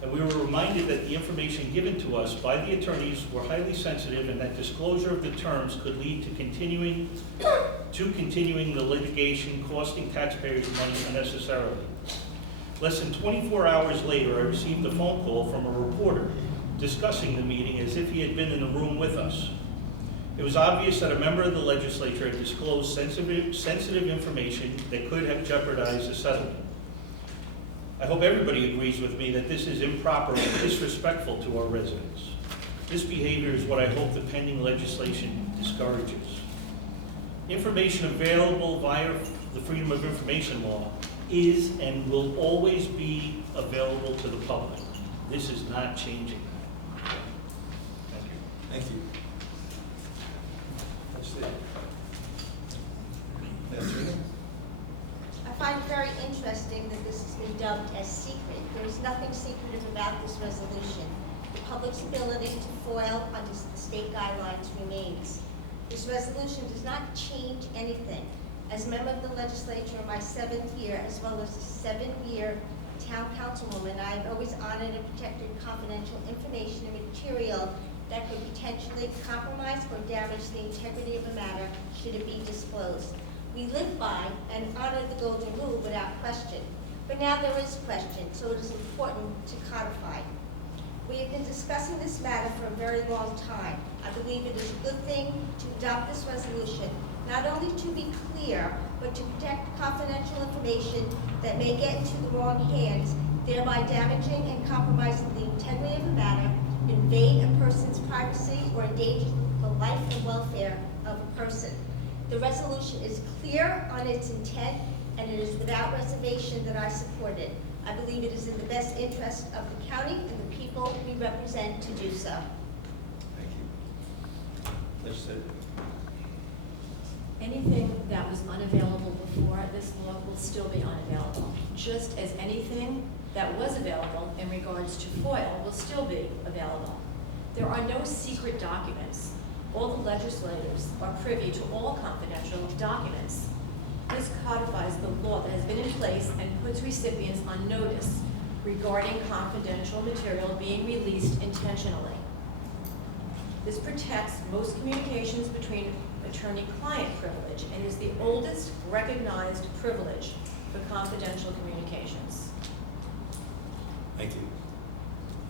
and we were reminded that the information given to us by the attorneys were highly sensitive and that disclosure of the terms could lead to continuing the litigation, costing taxpayers money unnecessarily. Less than 24 hours later, I received a phone call from a reporter discussing the meeting as if he had been in the room with us. It was obvious that a member of the legislature had disclosed sensitive information that could have jeopardized the settlement. I hope everybody agrees with me that this is improper and disrespectful to our residents. This behavior is what I hope the pending legislation discourages. Information available via the Freedom of Information Law is and will always be available to the public. This is not changing that. Thank you. Thank you. Legislator. Nasrina? I find it very interesting that this has been dubbed as secret. There is nothing secretive about this resolution. The public's ability to foil under the state guidelines remains. This resolution does not change anything. As a member of the legislature in my 7th year, as well as a 7-year town councilwoman, I have always honored and protected confidential information and material that could potentially compromise or damage the integrity of a matter should it be disclosed. We live by and honor the golden rule without question. But now there is question, so it is important to codify. We have been discussing this matter for a very long time. I believe it is a good thing to adopt this resolution, not only to be clear, but to protect confidential information that may get into the wrong hands, thereby damaging and compromising the integrity of a matter, invade a person's privacy, or endanger the life and welfare of a person. The resolution is clear on its intent, and it is without reservation that I support it. I believe it is in the best interest of the county and the people we represent to do so. Thank you. Legislator. Anything that was unavailable before this law will still be unavailable, just as anything that was available in regards to FOIL will still be available. There are no secret documents. All the legislators are privy to all confidential documents. This codifies the law that has been in place and puts recipients on notice regarding confidential material being released intentionally. This protects most communications between attorney-client privilege and is the oldest recognized privilege for confidential communications. Thank you.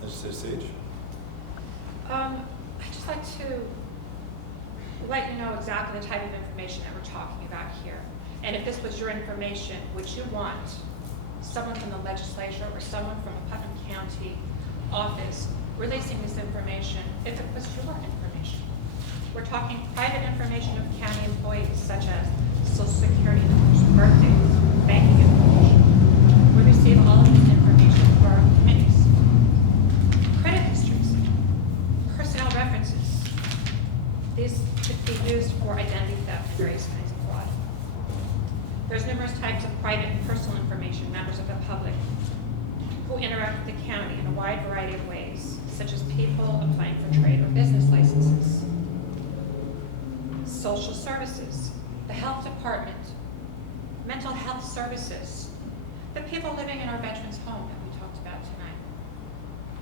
Legislator Sage. I'd just like to let you know exactly the type of information that we're talking about here. And if this was your information, would you want someone from the legislature or someone from a Putnam County office releasing this information if it was your information? We're talking private information of county employees, such as social security numbers, birthdays, banking information. We receive all of this information for our committees. Credit histories, personnel references. These could be used for identity theft and various kinds of fraud. There's numerous types of private and personal information, members of the public, who interact with the county in a wide variety of ways, such as people applying for trade or business licenses. Social services, the health department, mental health services, the people living in our veterans' home that we talked about tonight,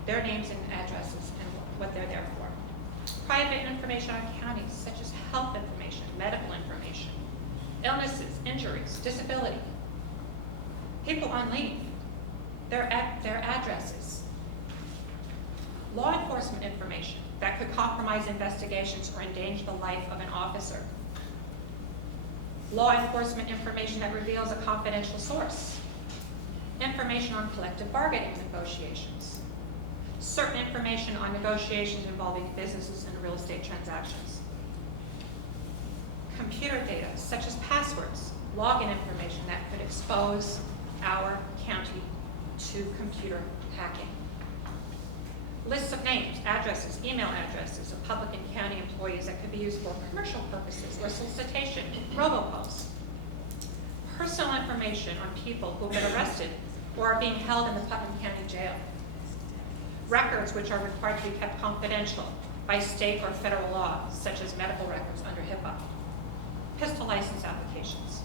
their names and addresses and what they're there for. Private information on counties, such as health information, medical information, illnesses, injuries, disability, people on leave, their addresses, law enforcement information that could compromise investigations or endanger the life of an officer, law enforcement information that reveals a confidential source, information on collective bargaining negotiations, certain information on negotiations involving businesses and real estate transactions, computer data such as passwords, login information that could expose our county to computer hacking. Lists of names, addresses, email addresses of public and county employees that could be used for commercial purposes or solicitation, robocalls. Personal information on people who have been arrested or are being held in the Putnam County Jail. Records which are required to be kept confidential by state or federal law, such as medical records under HIPAA. Pistol license applications.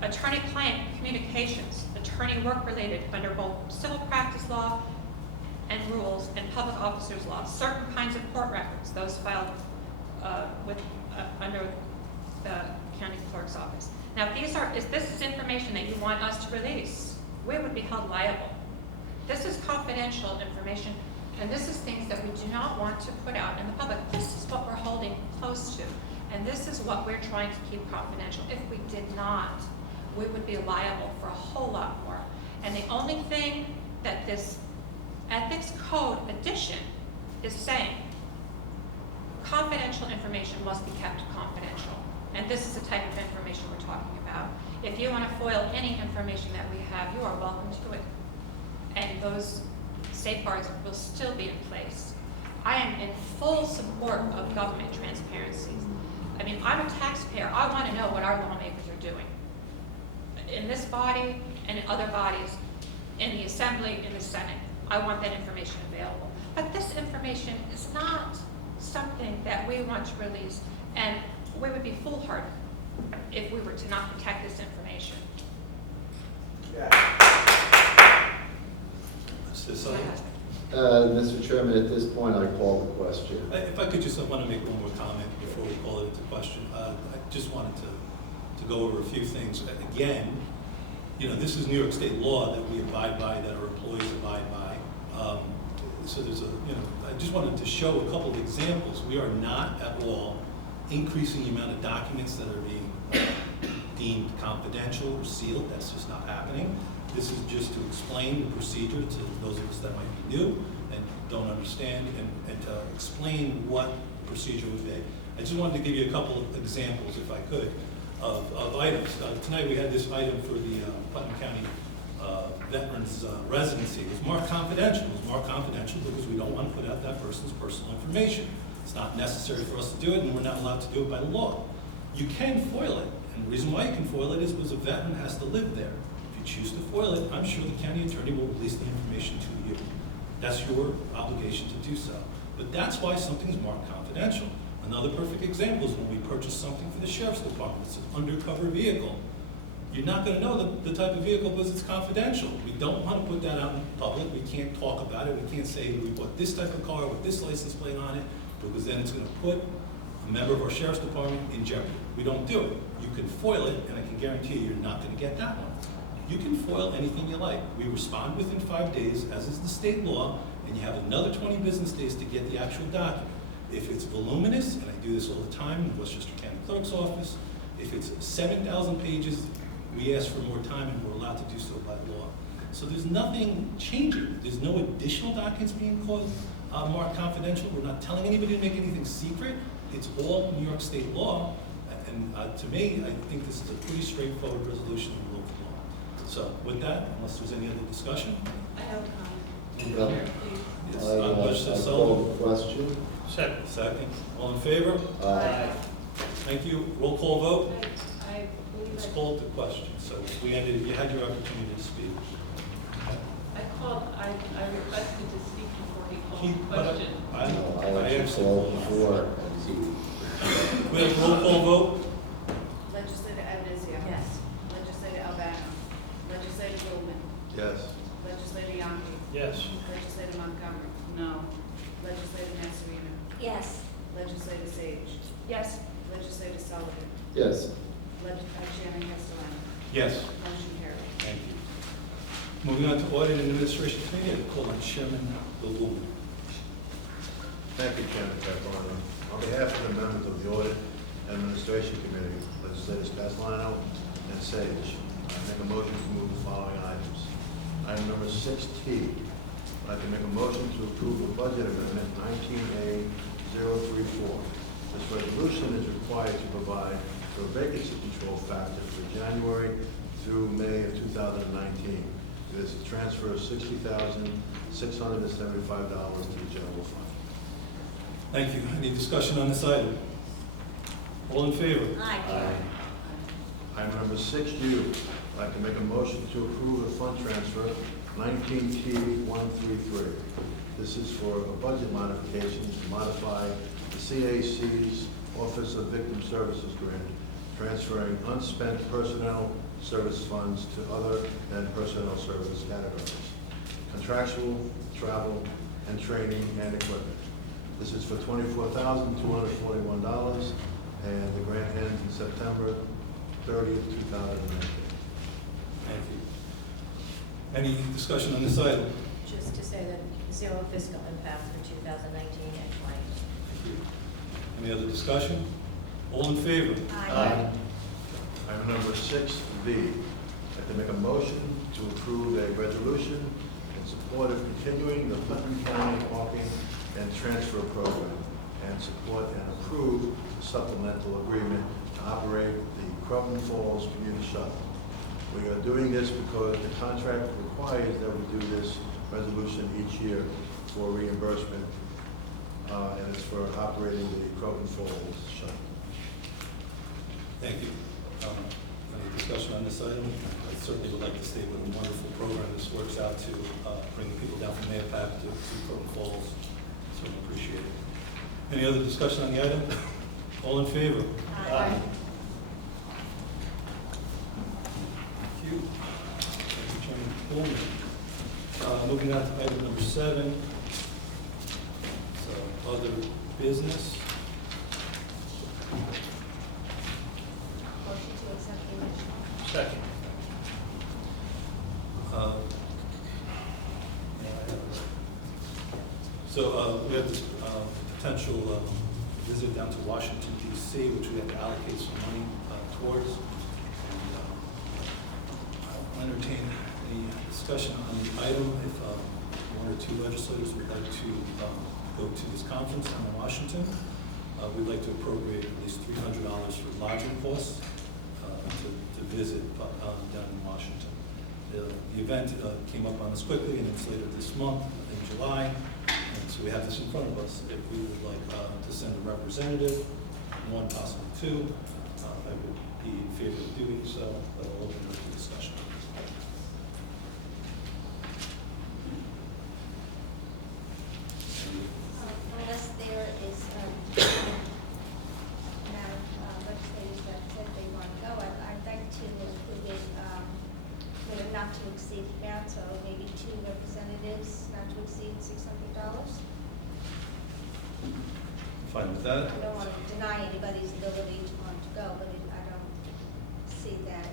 Attorney-client communications, attorney work-related under both civil practice law and rules and public officers law. Certain kinds of court records, those filed under the county clerk's office. Now, if this is information that you want us to release, we would be held liable. This is confidential information And this is things that we do not want to put out in the public. This is what we're holding close to. And this is what we're trying to keep confidential. If we did not, we would be liable for a whole lot more. And the only thing that this ethics code addition is saying, confidential information must be kept confidential. And this is the type of information we're talking about. If you want to foil any information that we have, you are welcome to it. And those safeguards will still be in place. I am in full support of government transparency. I mean, I'm a taxpayer. I want to know what our lawmakers are doing. In this body and in other bodies, in the Assembly, in the Senate, I want that information available. But this information is not something that we want to release, and we would be foolhardy if we were to not protect this information. Mr. Sullivan? Mr. Chairman, at this point, I call the question. If I could just, I want to make one more comment before we call it into question. I just wanted to go over a few things. Again, you know, this is New York State law that we abide by, that our employees abide by. So there's a, you know, I just wanted to show a couple of examples. We are not at all increasing the amount of documents that are being deemed confidential or sealed. That's just not happening. This is just to explain the procedure to those of us that might be new and don't understand, and to explain what the procedure would be. I just wanted to give you a couple of examples, if I could, of items. Tonight we had this item for the Putnam County Veterans Residency. It was marked confidential. It was marked confidential because we don't want to put out that person's personal information. It's not necessary for us to do it, and we're not allowed to do it by law. You can foil it, and the reason why you can foil it is because a veteran has to live there. If you choose to foil it, I'm sure the county attorney will release the information to you. That's your obligation to do so. But that's why something's marked confidential. Another perfect example is when we purchase something for the sheriff's department. It's an undercover vehicle. You're not going to know the type of vehicle because it's confidential. We don't want to put that out in public. We can't talk about it. We can't say we bought this type of car with this license plate on it, because then it's going to put a member of our sheriff's department in jeopardy. We don't do it. You can foil it, and I can guarantee you're not going to get that one. You can foil anything you like. We respond within 5 days, as is the state law, and you have another 20 business days to get the actual document. If it's voluminous, and I do this all the time in the Westchester County Clerk's office, if it's 7,000 pages, we ask for more time, and we're allowed to do so by law. So there's nothing changing. There's no additional documents being marked confidential. We're not telling anybody to make anything secret. It's all New York State law, and to me, I think this is a pretty straightforward resolution of local law. So with that, unless there's any other discussion? I have a comment. Well, Yes, I Mr. call Sullivan. the question. Second. Second. All in favor? Aye. Thank you. Roll call vote. I believe It's called the question. So we ended, you had your opportunity to speak. I requested to speak before he called He- the but question. No, I I actually actually called called. before. We have roll call vote. Legislator Avenazio. Yes. Legislator Albano. Legislator Goldman. Yes. Legislator Yonke. Yes. Legislator Montgomery. No. Legislator Nasarino. Yes. Legislator Sage. Yes. Legislator Sullivan. Yes. Chairman Castellano. Yes. Motion carried. Thank you. Moving on to Audit and Administration Committee, I call on Chairman Goldman. Thank you, Chairman Castellano. On behalf of the members of the Audit and Administration Committee, Legislators Castellano and Sage, I make a motion to move the following items. Item number 6T, I'd like to make a motion to approve the budget amendment 19A034. This resolution is required to provide for a vacancy control factor for January through May of 2019. This is a transfer of $60,675 to the general fund. Thank you. Any discussion on this item? All in favor? Aye. Item number 6U, I'd like to make a motion to approve a fund transfer 19T133. This is for a budget modification to modify the CAC's Office of Victim Services grant, transferring unspent personnel service funds to other than personnel service categories, contractual, travel, and training and equipment. This is for $24,241, and the grant ends in September 30th, 2019. Thank you. Any discussion on this item? just to say that zero fiscal impact for 2019 and 20. Thank you. Any other discussion? All in favor? Aye. Item number 6B, I'd like to make a motion to approve a resolution in support of continuing the Putnam County Parking and Transfer Program and support and approve the supplemental agreement to operate the Crumpton Falls Community Shuttle. We are doing this because the contract requires that we do this resolution each year for reimbursement, and it's for operating the Crumpton Falls Shuttle. Thank you. Any discussion on this item? I certainly would like to state what a wonderful program this works out to bring people down from Mayapack to Croton Falls. Certainly appreciate it. Any other discussion on the item? All in favor? Aye. Thank you. Thank you, Chairman Coleman. Moving on to item number 7. So, other business. Motion to accept the original. Second. So we have this potential visit down to Washington, D.C., which we have to allocate some money towards. And I'll entertain any discussion on the item. If one or two legislators would like to go to this conference down in Washington, we'd like to appropriate at least $300 for lodging costs to visit down in Washington. The event came up on us quickly, and it's later this month in July. And so we have this in front of us. If we would like to send a representative, one, possibly two, I would be in favor of doing so, but I'll open it up to discussion. Unless there is amount of legislators that said they want to go, I'd like to include it with a not to exceed amount, so maybe 2 representatives, not to exceed $600. Fine with I that? don't want to deny anybody's ability to want to go, but I don't see that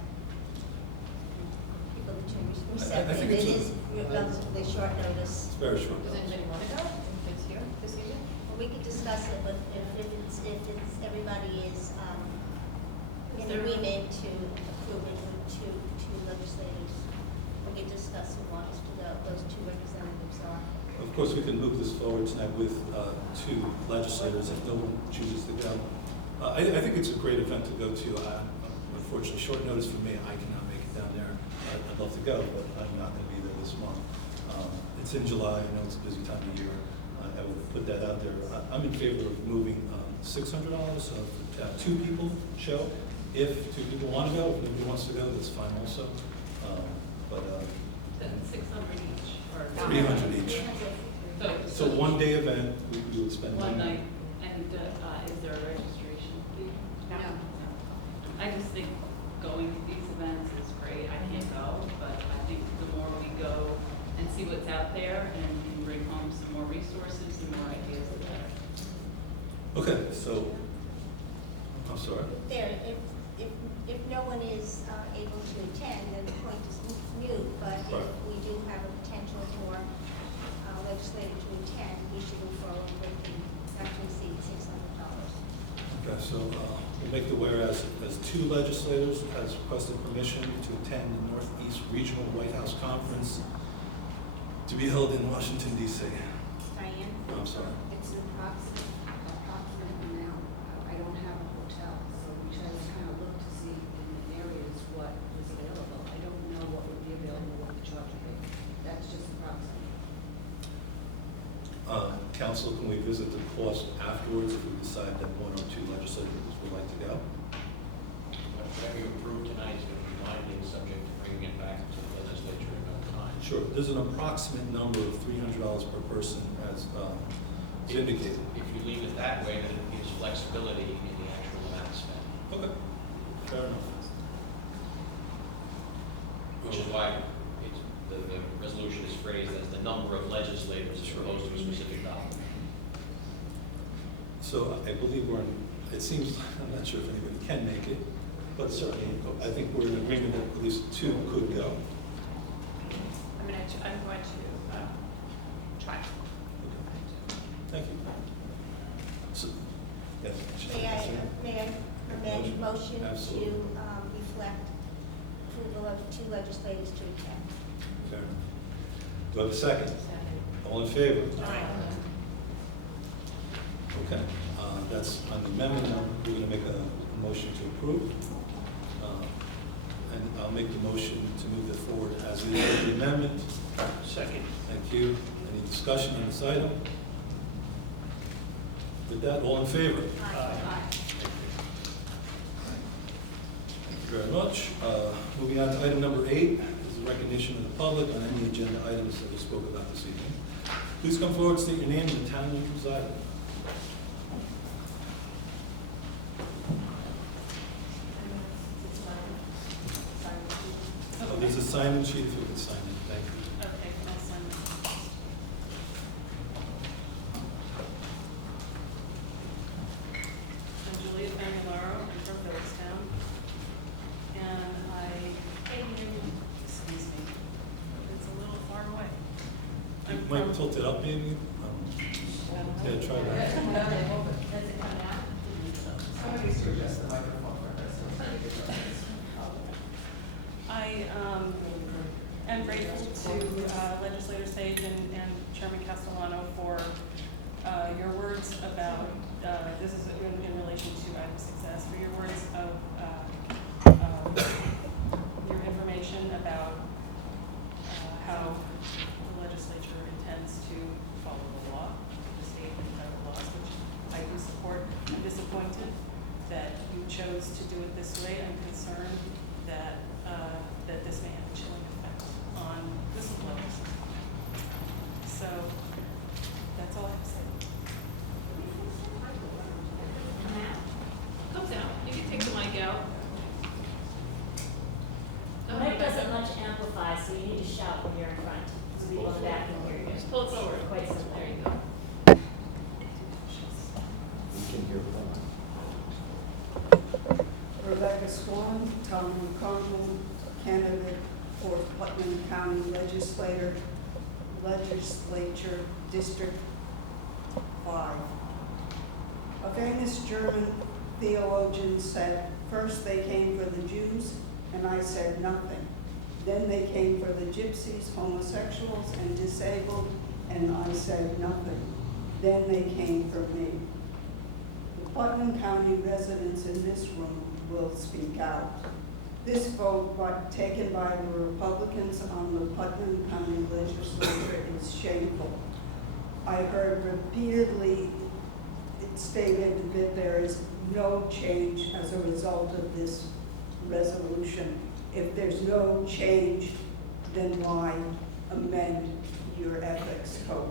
people between I receptive. think It it's is relatively short notice. It's very short. Does anybody want to go? If it's here this evening? Well, we could discuss it, but if everybody is in agreement to approve it with two legislators, we could discuss who wants to go, those 2 representatives are. Of course, we can move this forward tonight with 2 legislators if no one chooses to go. I think it's a great event to go to. Unfortunately, short notice for me, I cannot make it down there. I'd love to go, but I'm not going to be there this month. It's in July. I know it's a busy time of year. I would put that out there. I'm in favor of moving $600 to have 2 people show. If 2 people want to go, if nobody wants to go, that's fine also. Then 600 each, or 300 each. So one-day event, we would spend one night. And is there a registration fee? No. I just think going to these events is great. I can't go, but I think the more we go and see what's out there and can bring home some more resources and more ideas, the better. Okay, so, I'm sorry. If no one is able to attend, then the point is moot, but if Right. we do have a potential for legislator to attend, we should move forward with the not to exceed $600. Okay, so we'll make the whereas as 2 legislators has requested permission to attend the Northeast Regional White House Conference to be held in Washington, D.C. Diane? I'm sorry. It's an approximate amount. I don't have a hotel, so we try to kind of look to see in the areas what is available. I don't know what would be available, what the charge would be. That's just approximate. Council, can we visit the cost afterwards if we decide that 1 or 2 legislators would like to go? Whatever you approve tonight is going to be binding, subject to bringing it back to the legislature at another time. Sure. There's an approximate number of $300 per person as indicated. If you leave it that way, then it gives flexibility in the actual amount spent. Okay, fair enough. Which is why the resolution is phrased as the number of legislators as opposed to a specific dollar. So I believe it seems, I'm not sure if anybody can make it, but certainly, I think we're in agreement that at least 2 could go. I'm going to try. Thank you. So, yes. May I amend motion to Absolutely. reflect approval of 2 legislators to attend? Fair enough. Do I have a second? All in favor? Okay, that's on the amendment. Now we're going to make a motion to approve. And I'll make the motion to move it forward as is with the amendment. Second. Thank you. Any discussion on this item? With that, all in favor? Thank you very much. Moving on to item number 8 is the recognition of the public on any agenda items that we spoke about this evening. Please come forward, state your name and the town you reside in. Oh, there's a sign-in sheet if you could sign in. Thank you. Okay, I'll sign this. I'm Julia Famularo, I'm from Phillipstown, and excuse me, it's a little far away. You I'm might from, tilt it up maybe. Yeah, try that. I am grateful to Legislator Sage and Chairman Castellano for your words about, this is in relation to item success, for your words of your information about how the legislature intends to follow the law, the state and federal laws, which I do support. I'm disappointed that you chose to do it this way. I'm concerned that that this may have a chilling effect on whistleblowers. So that's all I have to say. Comes out. You can take the mic out. The mic doesn't much amplify, so you need to shout when you're in front, so people in the back can hear you. Just pull it forward. Quite simple. There you go. We can hear from Rebecca Swan, Town of Cumberland, candidate for Putnam County Legislature, District 5. A famous German theologian said, first they came for the Jews, and I said nothing. Then they came for the gypsies, homosexuals, and disabled, and I said nothing. Then they came for me. The Putnam County residents in this room will speak out. This vote taken by the Republicans on the Putnam County Legislature is shameful. I heard repeatedly it stated that there is no change as a result of this resolution. If there's no change, then why amend your ethics code?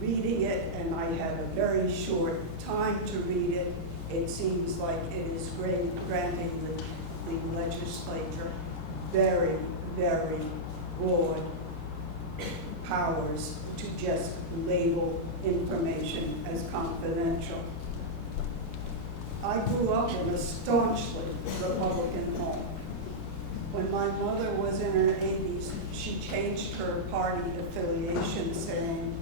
Reading it, and I had a very short time to read it, it seems like it is granting the legislature very, very broad powers to just label information as confidential. I grew up in a staunchly Republican home. When my mother was in her 80s, she changed her party affiliation, saying,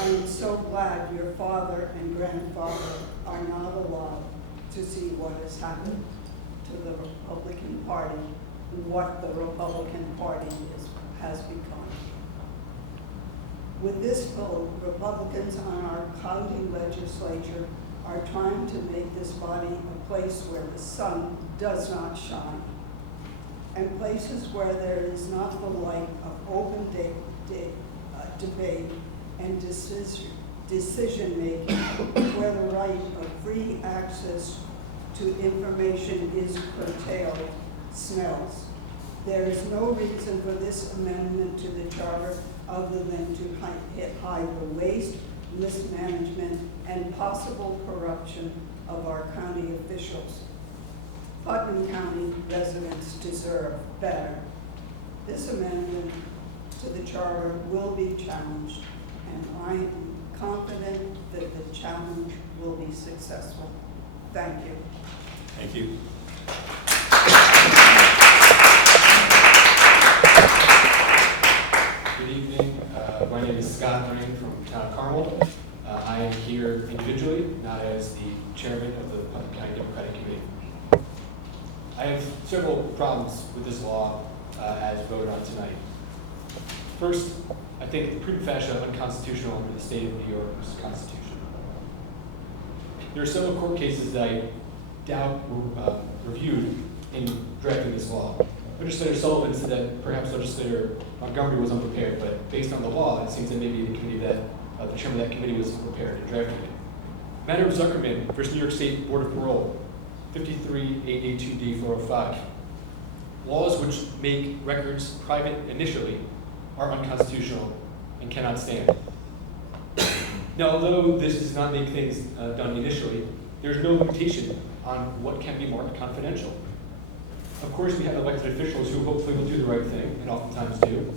I am so glad your father and grandfather are not allowed to see what has happened to the Republican Party, what the Republican Party has become. With this vote, Republicans on our county legislature are trying to make this body a place where the sun does not shine, and places where there is not the light of open debate and decision-making, where the right of free access to information is curtailed, smells. There is no reason for this amendment to the charter other than to hide the waste, mismanagement, and possible corruption of our county officials. Putnam County residents deserve better. This amendment to the charter will be challenged, and I am confident that the challenge will be successful. Thank you. Thank you. Good evening. My name is Scott Scott Lorraine from Town of Carmel. I am here individually, not as the chairman of the Putnam County Democratic Committee. I have several problems with this law as voted on tonight. First, I think the prima facie unconstitutional under the state of New York's Constitution. There are several court cases that I doubt were reviewed in drafting this law. Legislator Sullivan said that perhaps Legislator Montgomery was unprepared, but based on the law, it seems that maybe the committee that the chairman of that committee was prepared in drafting it. Matter of Zuckerman versus New York State Board of Parole, 53882D405. Laws which make records private initially are unconstitutional and cannot stand. Now, although this does not make things done initially, there's no limitation on what can be marked confidential. Of course, we have elected officials who hopefully will do the right thing, and oftentimes do.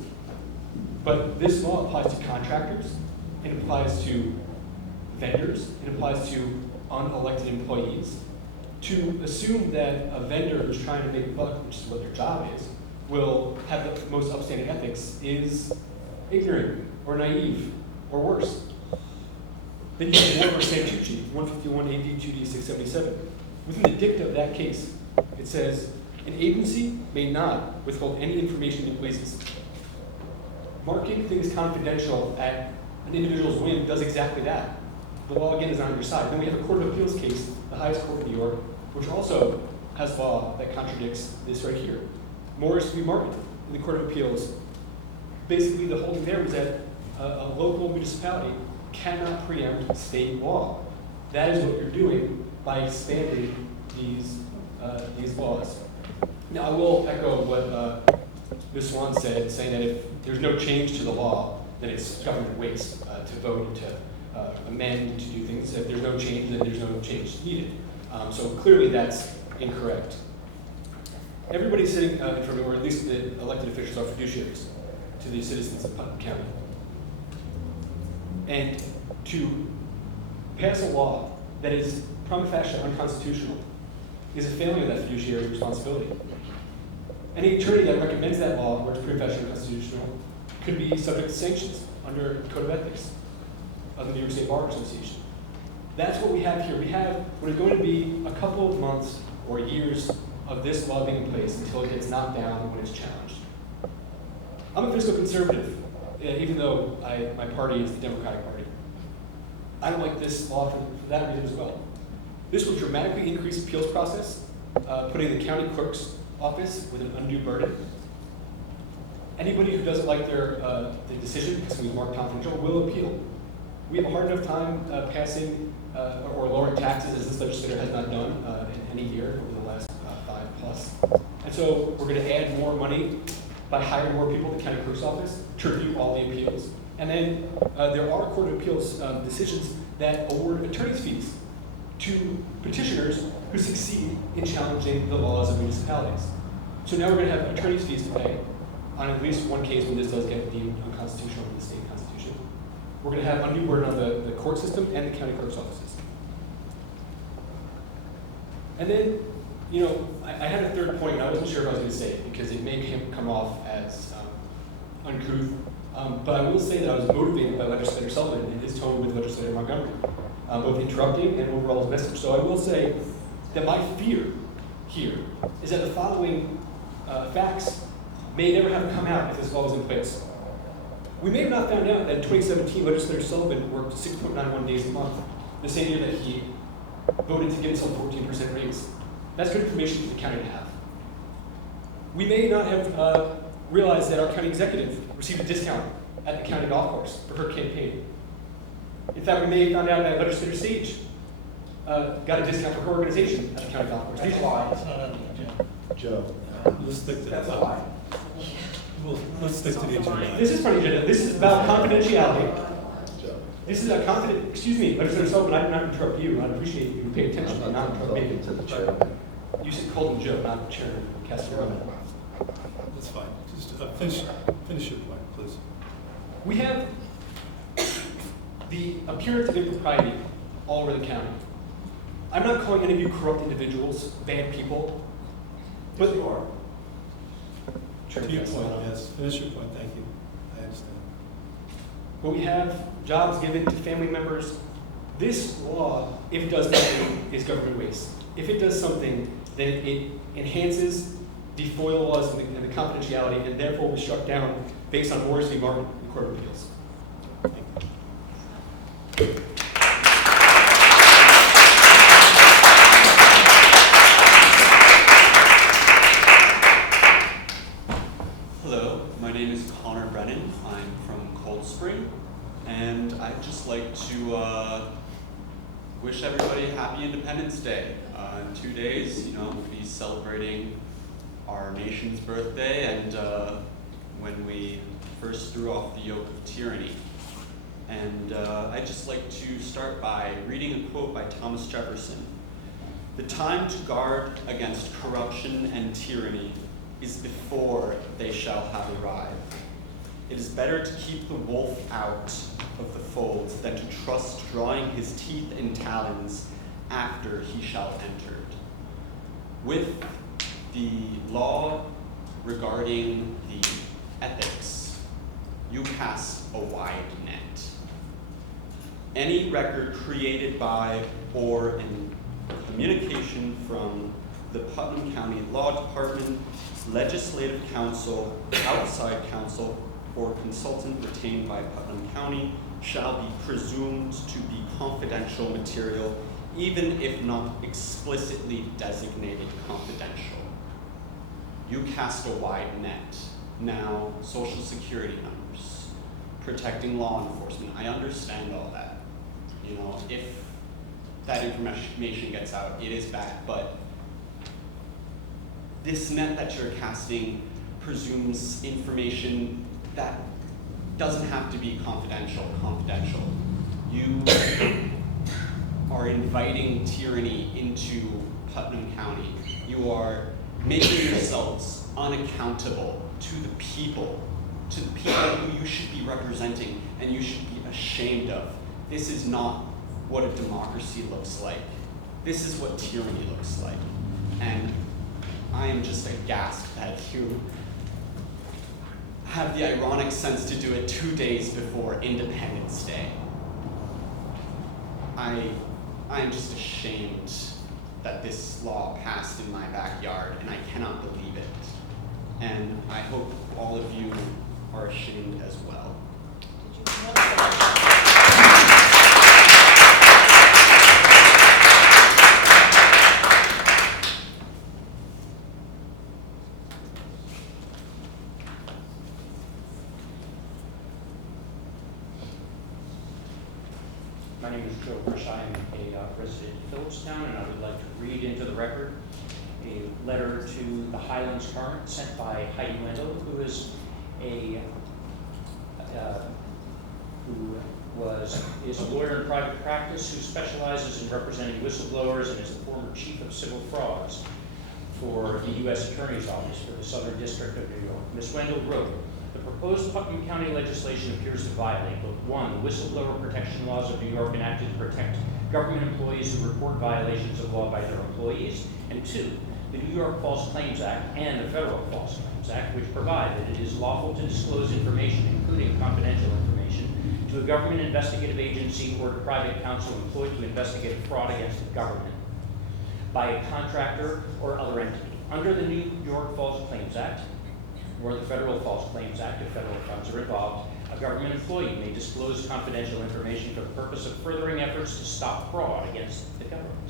But this law applies to contractors, it applies to vendors, it applies to unelected employees. To assume that a vendor who's trying to make a buck, which is what their job is, will have the most upstanding ethics is ignorant or naive or worse. Then you have Moore v. Santucci, 151 AD 2D 677. Within the dicta of that case, it says, an agency may not withhold any information it pleases. Marking things confidential at an individual's whim does exactly that. The law, again, is on your side. Then we have a Court of Appeals case, the highest court in New York, which also has law that contradicts this right here. Morris v. Martin in the Court of Appeals. Basically, the holding there was that a local municipality cannot preempt state law. That is what you're doing by expanding these laws. Now, I will echo what Ms. Swan said, saying that if there's no change to the law, then it's government waste to vote and to amend, to do things. If there's no change, then there's no change needed. So clearly that's incorrect. Everybody sitting in front of me, or at least the elected officials, are fiduciaries to the citizens of Putnam County. And to pass a law that is prima facie unconstitutional is a failure of that fiduciary responsibility. Any attorney that recommends that law, where it's prima facie unconstitutional, could be subject to sanctions under the Code of Ethics of the New York State Bar Association. That's what we have here. We have what is going to be a couple of months or years of this law being in place until it gets knocked down when it's challenged. I'm a fiscal conservative, even though my party is the Democratic Party. I don't like this law for that reason as well. This will dramatically increase appeals process, putting the county clerk's office with an undue burden. Anybody who doesn't like the decision, because it was marked confidential, will appeal. We have a hard enough time passing or lowering taxes, as this legislature has not done in any year over the last 5+. And so we're going to add more money by hiring more people at the county clerk's office to review all the appeals. And then there are Court of Appeals decisions that award attorney's fees to petitioners who succeed in challenging the laws of municipalities. So now we're going to have attorney's fees to pay on at least one case when this does get deemed unconstitutional in the state constitution. We're going to have undue burden on the court system and the county clerk's offices. And then, you know, I had a third point, and I wasn't sure if I was going to say it because it may come off as uncouth. But I will say that I was motivated by Legislator Sullivan and his tone with Legislator Montgomery, both interrupting and overall his message. So I will say that my fear here is that the following facts may never have come out if this law was in place. We may have not found out that in 2017, Legislator Sullivan worked 6.91 days a month, the same year that he voted to give himself a 14% raise. That's good information for the county to have. We may not have realized that our county executive received a discount at the county golf course for her campaign. In fact, we may have found out that Legislator Sage got a discount for her organization at the county golf course. That's a lie. It's not on the agenda. Joe. Let's stick to That's a that. lie. Let's stick to the agenda. This is part of the agenda. This is about confidentiality. Joe. This is a excuse me, Legislator Sullivan, I did not interrupt you. I appreciate you paying attention and not interrupt me. Talking to the chairman. You should call him Joe, not Chairman Castellano. That's fine. Just finish your point, please. We have the appearance of impropriety all over the county. I'm not calling any of you corrupt individuals, bad people, but you are. To your point, yes. Finish your point, thank you. I understand. where we have jobs given to family members. This law, if it does nothing, is government waste. If it does something, then it enhances the FOIA laws and the confidentiality, and therefore was struck down based on Morris v. Martin in the Court of Appeals. Hello, my name is Connor Brennan. I'm from Cold Spring, and I'd just like to wish everybody a happy Independence Day. In 2 days, we'll be celebrating our nation's birthday and when we first threw off the yoke of tyranny. And I'd just like to start by reading a quote by Thomas Jefferson. "The time to guard against corruption and tyranny is before they shall have arrived. It is better to keep the wolf out of the fold than to trust drawing his teeth and talons after he shall enter." With the law regarding the ethics, you cast a wide net. Any record created by or in communication from the Putnam County Law Department, Legislative Counsel, outside counsel, or consultant retained by Putnam County shall be presumed to be confidential material, even if not explicitly designated confidential. You cast a wide net. Now, Social Security numbers, protecting law enforcement, I understand all that. If that information gets out, it is bad, but this net that you're casting presumes information that doesn't have to be confidential. You are inviting tyranny into Putnam County. You are making yourselves unaccountable to the people who you should be representing and you should be ashamed of. This is not what a democracy looks like. This is what tyranny looks like. And I am just aghast that you have the ironic sense to do it 2 days before Independence Day. I am just ashamed that this law passed in my backyard, and I cannot believe it. And I hope all of you are ashamed as well. My name is Joe Hirsch. I am a resident of Phillipstown, and I would like to read into the record a letter to the Highlands Current sent by Heidi Wendell, who is is a lawyer in private practice who specializes in representing whistleblowers and is the former chief of civil frauds for the U.S. Attorney's Office for the Southern District of New York. Ms. Wendell wrote, "The proposed Putnam County legislation appears to violate both, one, the whistleblower protection laws of New York enacted to protect government employees who report violations of law by their employees, and two, the New York False Claims Act and the Federal False Claims Act, which provide that it is lawful to disclose information, including confidential information, to a government investigative agency or to private counsel employed to investigate fraud against the government by a contractor or other entity. Under the New York False Claims Act, or the Federal False Claims Act, if federal funds are involved, a government employee may disclose confidential information for the purpose of furthering efforts to stop fraud against the government.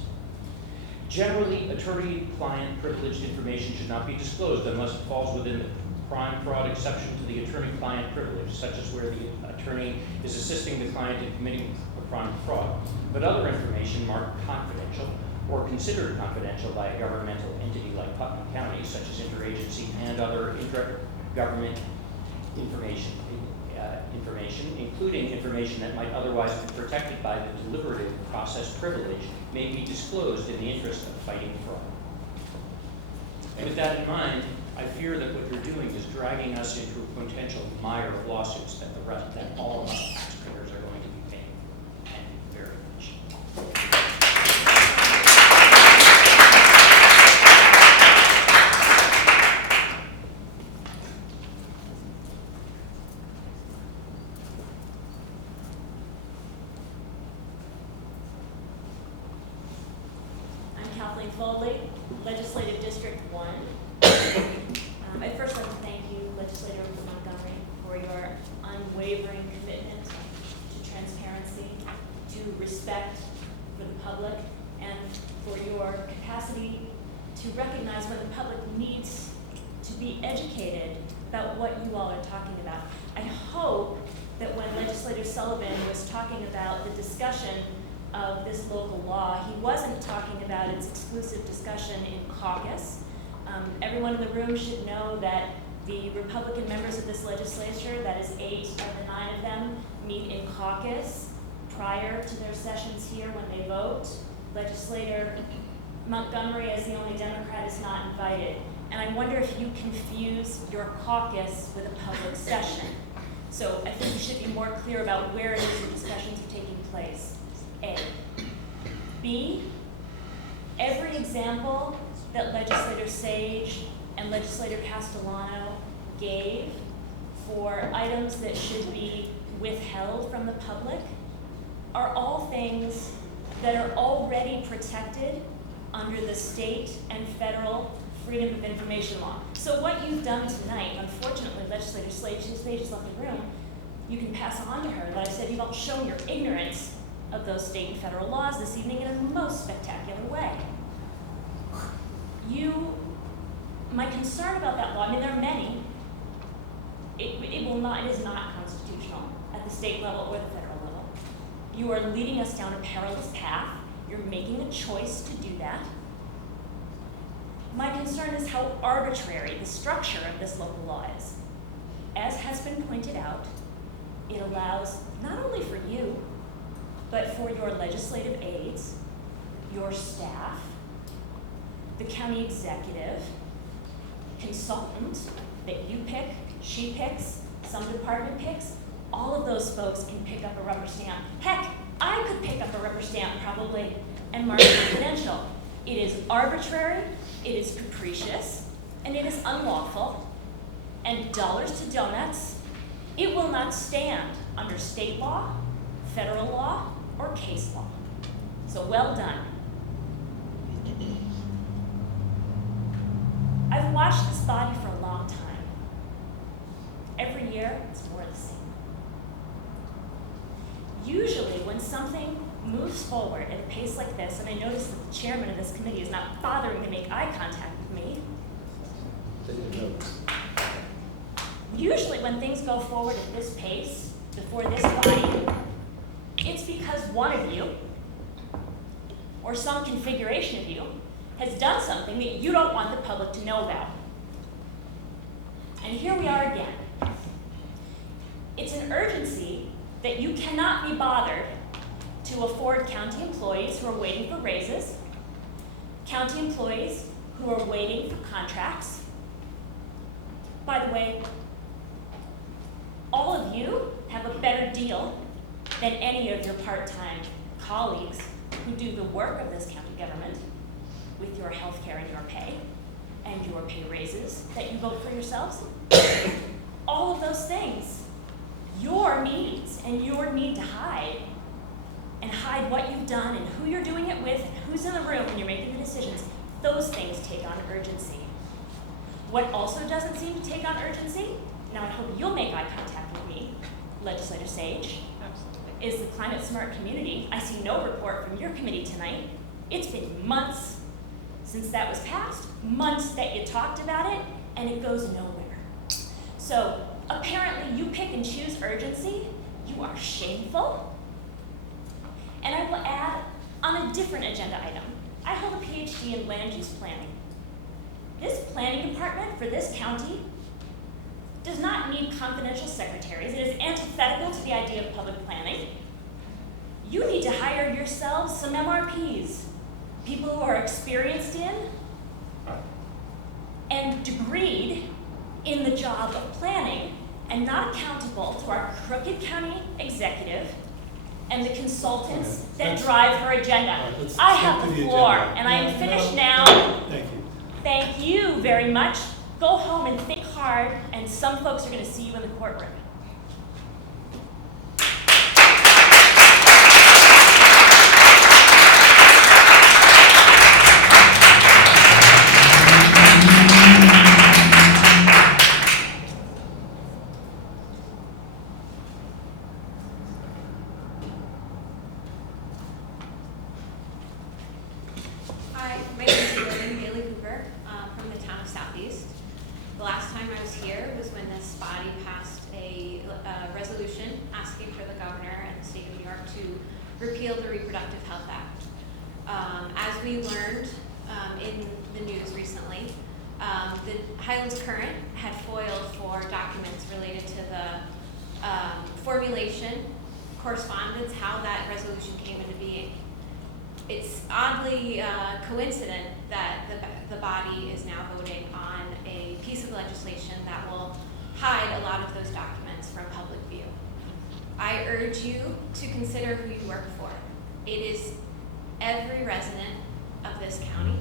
Generally, attorney-client privileged information should not be disclosed unless it falls within the crime-fraud exception to the attorney-client privilege, such as where the attorney is assisting the client in committing a crime of fraud. But other information marked confidential or considered confidential by a governmental entity like Putnam County, such as interagency and other intra-government information, including information that might otherwise be protected by the deliberative process privilege, may be disclosed in the interest of fighting fraud. And with that in mind, I fear that what you're doing is dragging us into a potential mire of lawsuits that all of us taxpayers are going to be paying for. Thank you very much. Legislative District 1. I'd first like to thank you, Legislator Montgomery, for your unwavering commitment to transparency, to respect for the public, and for your capacity to recognize when the public needs to be educated about what you all are talking about. I hope that when Legislator Sullivan was talking about the discussion of this local law, he wasn't talking about its exclusive discussion in caucus. Everyone in the room should know that the Republican members of this legislature, that is 8 of the 9 of them, meet in caucus prior to their sessions here when they vote. Legislator Montgomery, as the only Democrat, is not invited. And I wonder if you confuse your caucus with a public session. So I think you should be more clear about where it is your discussions are taking place. A. B, every example that Legislator Sage and Legislator Castellano gave for items that should be withheld from the public are all things that are already protected under the state and federal Freedom of Information law. So what you've done tonight, unfortunately, Legislator Sage has left the room, you can pass on to her that I said you've all shown your ignorance of those state and federal laws this evening in a most spectacular way. My concern about that law, I mean, there are many, it is not constitutional at the state level or the federal level. You are leading us down a perilous path. You're making a choice to do that. My concern is how arbitrary the structure of this local law is. As has been pointed out, it allows not only for you, but for your legislative aides, your staff, the county executive, consultant that you pick, she picks, some department picks, all of those folks can pick up a rubber stamp. Heck, I could pick up a rubber stamp probably and mark it confidential. It is arbitrary, it is capricious, and it is unlawful. And dollars to donuts, it will not stand under state law, federal law, or case law. So well done. I've watched this body for a long time. Every year, it's more of the same. Usually, when something moves forward at a pace like this, and I notice that the chairman of this committee is not bothering to make eye contact with me. Usually, when things go forward at this pace, before this body, it's because one of you, or some configuration of you, has done something that you don't want the public to know about. And here we are again. It's an urgency that you cannot be bothered to afford county employees who are waiting for raises, county employees who are waiting for contracts. By the way, all of you have a better deal than any of your part-time colleagues who do the work of this county government with your health care and your pay and your pay raises that you vote for yourselves. All of those things, your needs and your need to hide what you've done and who you're doing it with and who's in the room when you're making the decisions, those things take on urgency. What also doesn't seem to take on urgency, now I hope you'll make eye contact with me, Legislator Sage, is the climate smart community. I see no report from your committee tonight. It's been months since that was passed, months that you talked about it, and it goes nowhere. So apparently you pick and choose urgency. You are shameful. And I will add, on a different agenda item, I hold a PhD in land use planning. This planning department for this county does not need confidential secretaries. It is antithetical to the idea of public planning. You need to hire yourselves some MRPs, people who are experienced in and degreed in the job of planning and not accountable to our crooked county executive and the consultants that drive her agenda. I have the floor, and I am finished now. Thank you. Thank you very much. Go home and think hard, and some folks are going to see you in the courtroom. The last time I was here was when this body passed a resolution asking for the governor and the state of New York to repeal the Reproductive Health Act. As we learned in the news recently, the Highlands Current had foiled for documents related to the formulation, correspondence, how that resolution came into being. It's oddly coincident that the body is now voting on a piece of legislation that will hide a lot of those documents from public view. I urge you to consider who you work for. It is every resident of this county,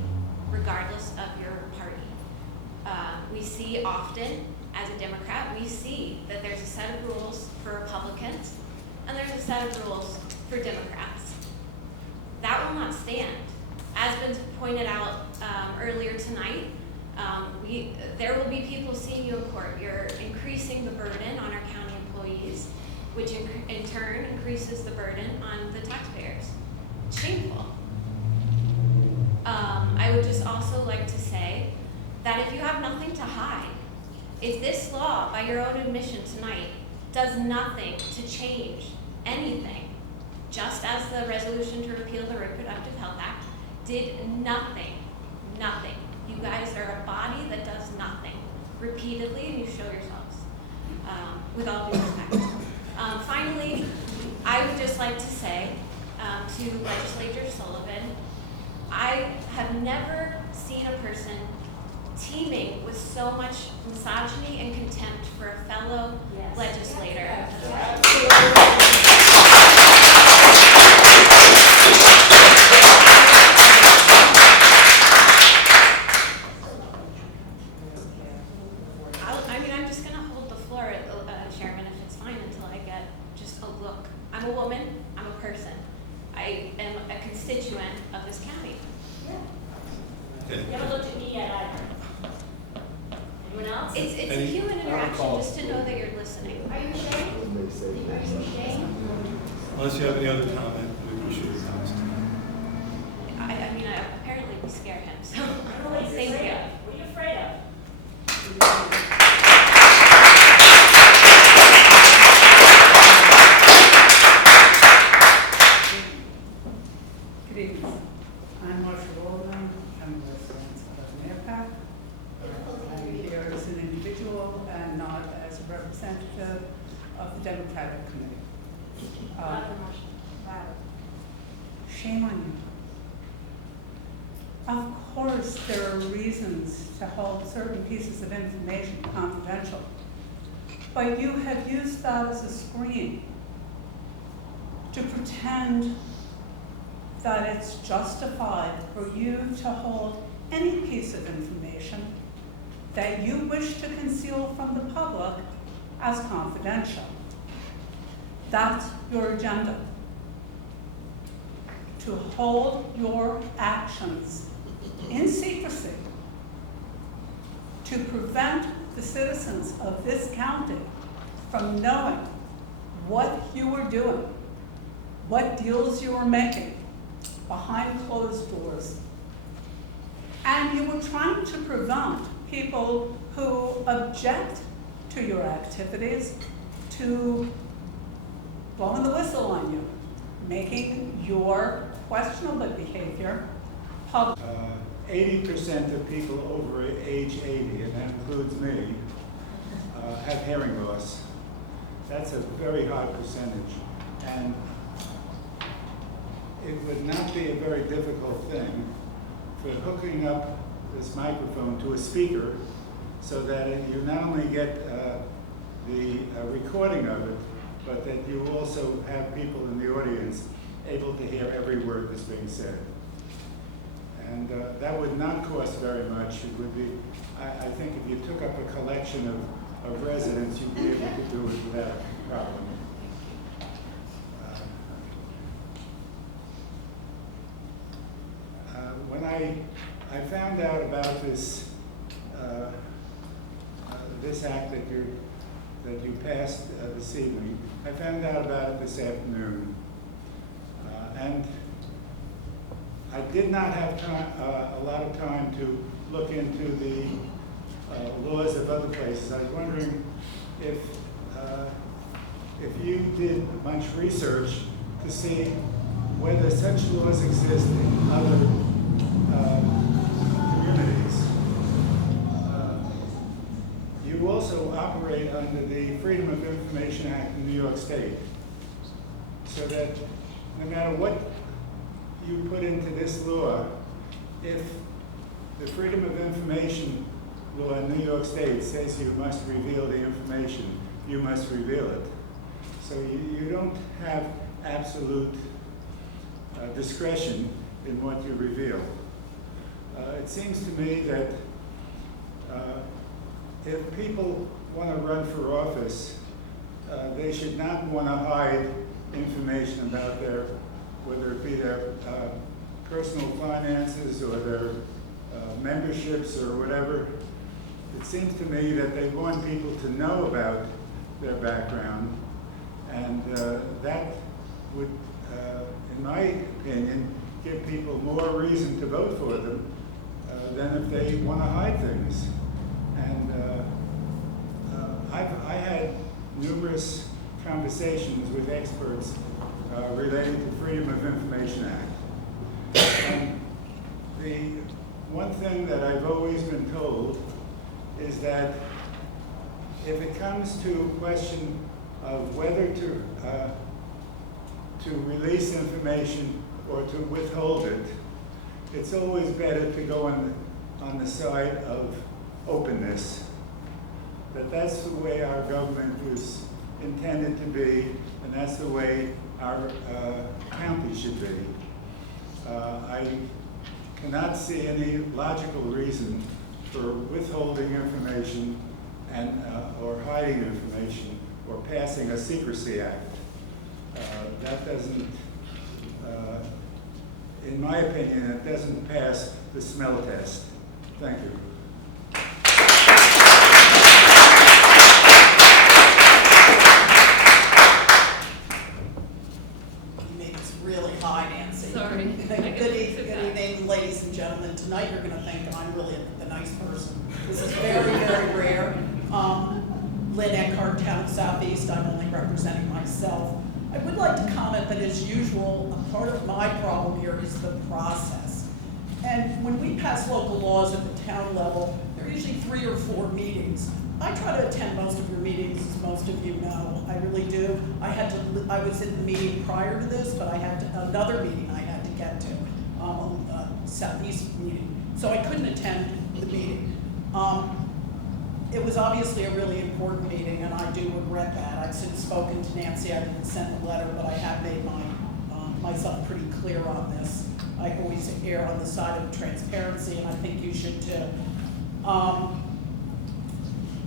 regardless of your party. We see often, as a Democrat, we see that there's a set of rules for Republicans and there's a set of rules for Democrats. That will not stand. As been pointed out earlier tonight, there will be people seeing you in court. You're increasing the burden on our county employees, which in turn increases the burden on the taxpayers. It's shameful. I would just also like to say that if you have nothing to hide, if this law, by your own admission tonight, does nothing to change anything, just as the resolution to repeal the Reproductive Health Act did nothing. You guys are a body that does nothing repeatedly, and you show yourselves with all due respect. Finally, I would just like to say to Legislator Sullivan, I have never seen a person teeming with so much misogyny and contempt for a fellow legislator. I'm just going to hold the floor, Chairman, if it's fine, until I get just a look. I'm a woman. I'm a person. I am a constituent of this county. Okay. You haven't looked at me yet either. Anyone else? It's a human interaction, just to know that you're listening. Are you ashamed? Are you ashamed? Unless you have any other comment, we appreciate your comments. I apparently we scared him, so What are you thank afraid you. of? What are you afraid of? Good evening. I'm Marcia Goldman. I'm a resident of Meerpack. I'm here as an individual and not as a representative of the Democratic Committee. Shame on you. Of course, there are reasons to hold certain pieces of information confidential, but you have used that as a screen to pretend that it's justified for you to hold any piece of information that you wish to conceal from the public as confidential. That's your agenda. To hold your actions in secrecy, to prevent the citizens of this county from knowing what you were doing, what deals you were making behind closed doors. And you were trying to prevent people who object to your activities to blowing the whistle on you, making your questionable behavior public. 80% of people over age 80, and that includes me, have hearing loss. That's a very high percentage. And it would not be a very difficult thing for hooking up this microphone to a speaker so that you not only get the recording of it, but that you also have people in the audience able to hear every word that's being said. And that would not cost very much. It would be, I think if you took up a collection of residents, you'd be able to do it without problem. When I found out about this this act that you passed this evening, I found out about it this afternoon, and I did not have time, a lot of time to look into laws of other places. I was wondering if you did much research to see whether such laws exist in other communities. You also operate under the Freedom of Information Act in New York State, so that no matter what you put into this law, if the Freedom of Information law in New York State says you must reveal the information, you must reveal it. So you don't have absolute discretion in what you reveal. It seems to me that if people want to run for office, they should not want to hide information about their, whether it be their personal finances or their memberships or whatever. It seems to me that they want people to know about their background, and that would, in my opinion, give people more reason to vote for them than if they want to hide things. And I had numerous conversations with experts related to Freedom of Information Act. And the one thing that I've always been told is that if it comes to a question of whether to release information or to withhold it, it's always better to go on the side of openness. That's the way our government was intended to be, and that's the way our county should be. I cannot see any logical reason for withholding information and or hiding information or passing a secrecy act. That doesn't, in my opinion, it doesn't pass the smell test. Thank you. You made this really high, Nancy. Sorry. Good evening, ladies and gentlemen. Tonight you're going to think I'm really the nice person. This is very, very rare. Lynn Eckhart, Town of Southeast. I'm only representing myself. I would like to comment that, as usual, a part of my problem here is the process. And when we pass local laws at the town level, there are usually 3 or 4 meetings. I try to attend most of your meetings, as most of you know. I really do. I was in the meeting prior to this, but I had another meeting I had to get to, Southeast meeting. So I couldn't attend the meeting. It was obviously a really important meeting, and I do regret that. I've since spoken to Nancy. I didn't send a letter, but I have made myself pretty clear on this. I always err on the side of transparency, and I think you should too.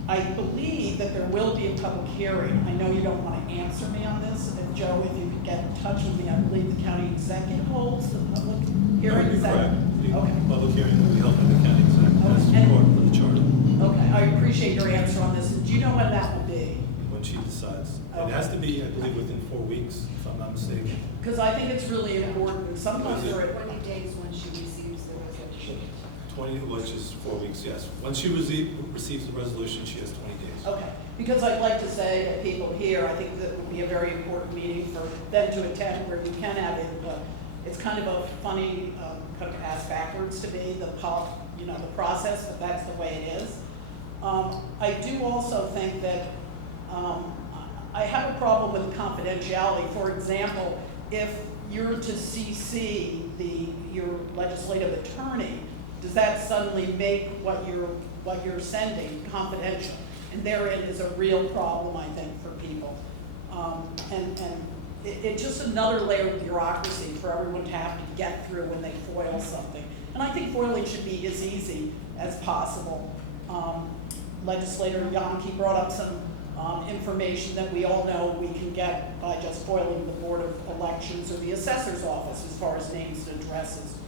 I believe that there will be a public hearing. I know you don't want to answer me on this. And Joe, if you could get in touch with me, I believe the county executive holds the public hearing. That would be correct. The okay. Public hearing will be held in the county executive. That's part of the charter. Okay, I appreciate your answer on this. Do you know when that will be? When she decides. Okay. It has to be, I believe, within 4 weeks, if I'm not mistaken. Because I think it's really important. Sometimes there are 20 days when she receives the resolution. 20, which is 4 weeks, yes. Once she receives the resolution, she has 20 days. Okay, because I'd like to say that people here, I think that would be a very important meeting for them to attend where you can have input. It's kind of a funny, kind of ass backwards to me, the process, but that's the way it is. I do also think that I have a problem with confidentiality. For example, if you're to CC your legislative attorney, does that suddenly make what you're sending confidential? And therein is a real problem, I think, for people. And it's just another layer of bureaucracy for everyone to have to get through when they foil something. And I think foiling should be as easy as possible. Legislator Yonke brought up some information that we all know we can get by just foiling the Board of Elections or the Assessor's Office as far as names and addresses.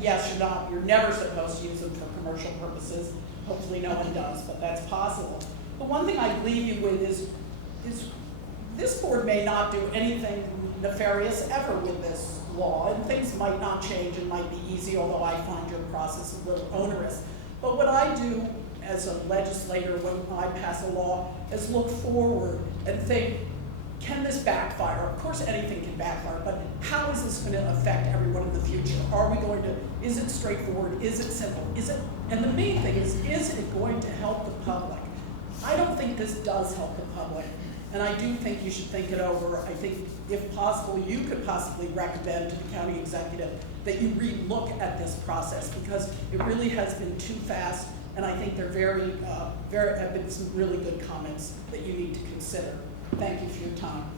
Yes, you're never supposed to use them for commercial purposes. Hopefully no one does, but that's possible. The one thing I leave you with is this board may not do anything nefarious ever with this law, and things might not change and might be easy, although I find your process a little onerous. But what I do as a legislator when I pass a law is look forward and think, can this backfire? Of course anything can backfire, but how is this going to affect everyone in the future? Are we going to, is it straightforward? Is it simple? Is it, and the main thing is it going to help the public? I don't think this does help the public, and I do think you should think it over. I think if possible, you could possibly recommend to the county executive that you re-look at this process because it really has been too fast, and I think there have been some really good comments that you need to consider. Thank you for your time.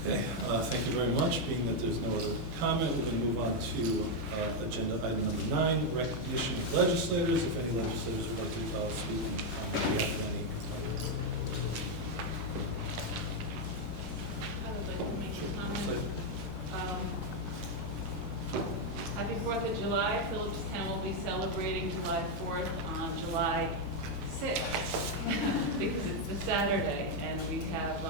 Okay, thank you very much. Being that there's no other comment, we're going to move on to agenda item number 9, recognition of legislators. If any legislators would like to speak on behalf of any. I would like to make a comment. Happy 4th of July. Phillipstown will be celebrating July 4th on July 6th because it's a Saturday, and we have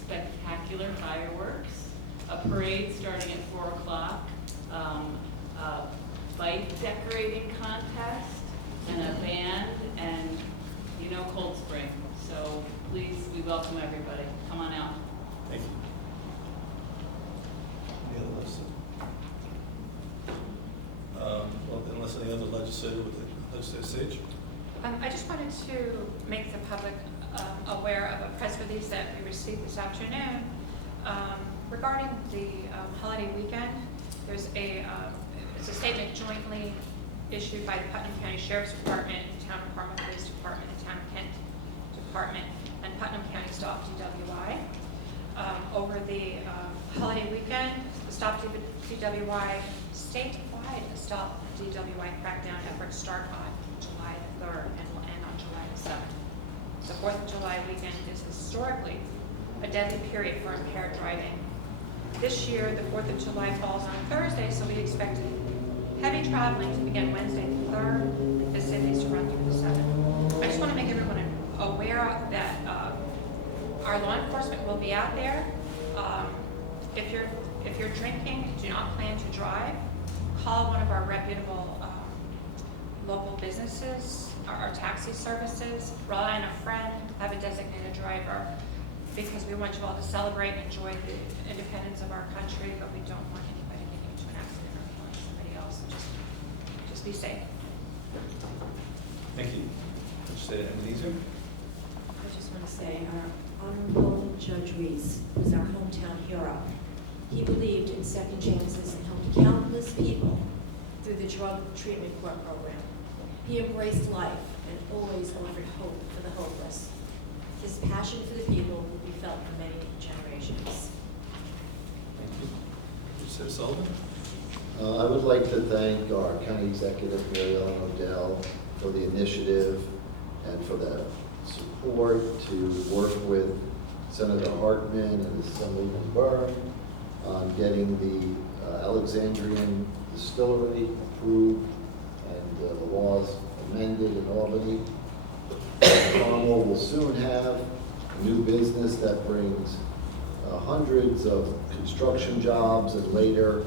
spectacular fireworks, a parade starting at 4 o'clock, a bike decorating contest, and a band, and you know Cold Spring. So please, we welcome everybody. Come on out. Thank you. Any other legislators? Well, unless any other legislator with the legislative stage. I just wanted to make the public aware of a press release that we received this afternoon regarding the holiday weekend. There's it's a statement jointly issued by the Putnam County Sheriff's Department, Town of Parma Police Department, and Town of Kent Department, and Putnam County Stop DWI. Over the holiday weekend, the Stop DWI statewide Stop DWI crackdown efforts start on July 3rd and will end on July 7th. The 4th of July weekend is historically a deadly period for impaired driving. This year, the 4th of July falls on Thursday, so we expect heavy traveling to begin Wednesday the 3rd, and festivities to run through the 7th. I just want to make everyone aware that our law enforcement will be out there. If you're drinking, do not plan to drive. Call one of our reputable local businesses, our taxi services, rely on a friend, have a designated driver, because we want you all to celebrate and enjoy the independence of our country, but we don't want anybody getting into an accident or killing somebody else. Just be safe. Thank you. Legislator Ebenezer. I just want to say our Honorable Judge Reese was our hometown hero. He believed in second chances and helped countless people through the drug treatment court program. He embraced life and always offered hope for the hopeless. His passion for the people will be felt for many generations. Thank you. Legislator Sullivan. I would like to thank our county executive, Mary Ellen Odell, for the initiative and for the support to work with Senator Hartman and Assemblyman Byrne on getting the Alexandrian distillery approved and the laws amended in Albany. Carmel will soon have a new business that brings hundreds of construction jobs and later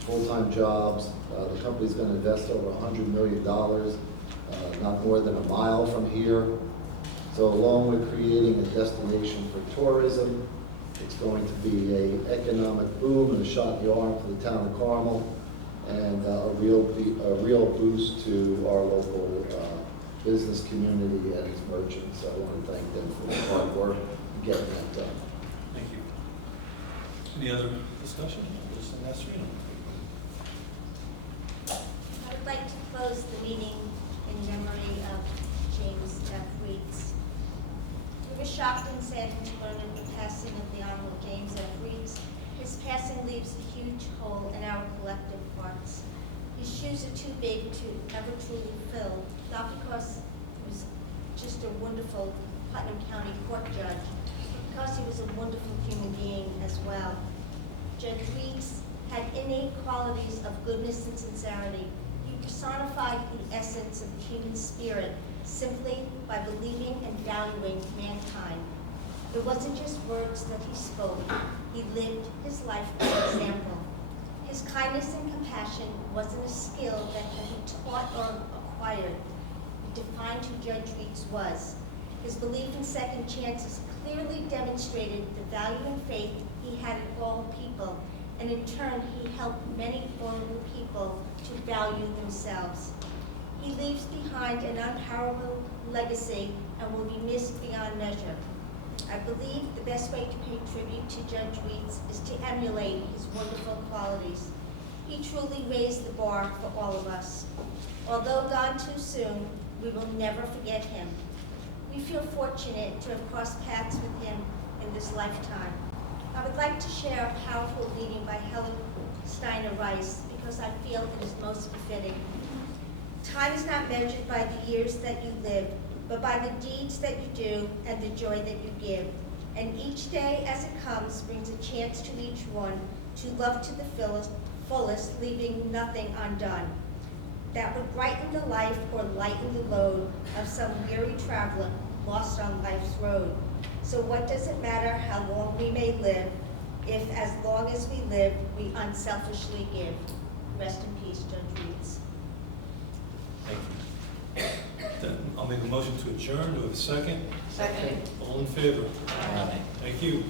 full-time jobs. The company's going to invest over $100 million, not more than a mile from here. So along with creating a destination for tourism, it's going to be an economic boom and a shot in the arm for the town of Carmel, and a real boost to our local business community and its merchants. I want to thank them for their hard work in getting that done. Thank you. Any other discussion? Legislator Nasrino. I would like to close the meeting in memory of James F. Reeds. We were shocked and saddened to learn of the passing of the Honorable James F. Reeds. His passing leaves a huge hole in our collective hearts. His shoes are too big to ever truly fill, not because he was just a wonderful Putnam County court judge, but because he was a wonderful human being as well. Judge Reeds had innate qualities of goodness and sincerity. He personified the essence of the human spirit simply by believing and valuing mankind. It wasn't just words that he spoke. He lived his life by example. His kindness and compassion wasn't a skill that could be taught or acquired. It defined who Judge Reeds was. His belief in second chances clearly demonstrated the value and faith he had in all people, and in turn, he helped many vulnerable people to value themselves. He leaves behind an unparalleled legacy and will be missed beyond measure. I believe the best way to pay tribute to Judge Reeds is to emulate his wonderful qualities. He truly raised the bar for all of us. Although gone too soon, we will never forget him. We feel fortunate to have crossed paths with him in this lifetime. I would like to share a powerful reading by Helen Steiner Rice because I feel it is most befitting. Time is not measured by the years that you live, but by the deeds that you do and the joy that you give. And each day as it comes brings a chance to each one to love to the fullest, leaving nothing undone. That would brighten the life or lighten the load of some weary traveler lost on life's road. So what does it matter how long we may live, if as long as we live, we unselfishly give? Rest in peace, Judge Reeds. Thank you. Then I'll make a motion to adjourn. Do we have a second? Second. All in favor? Aye. Thank you.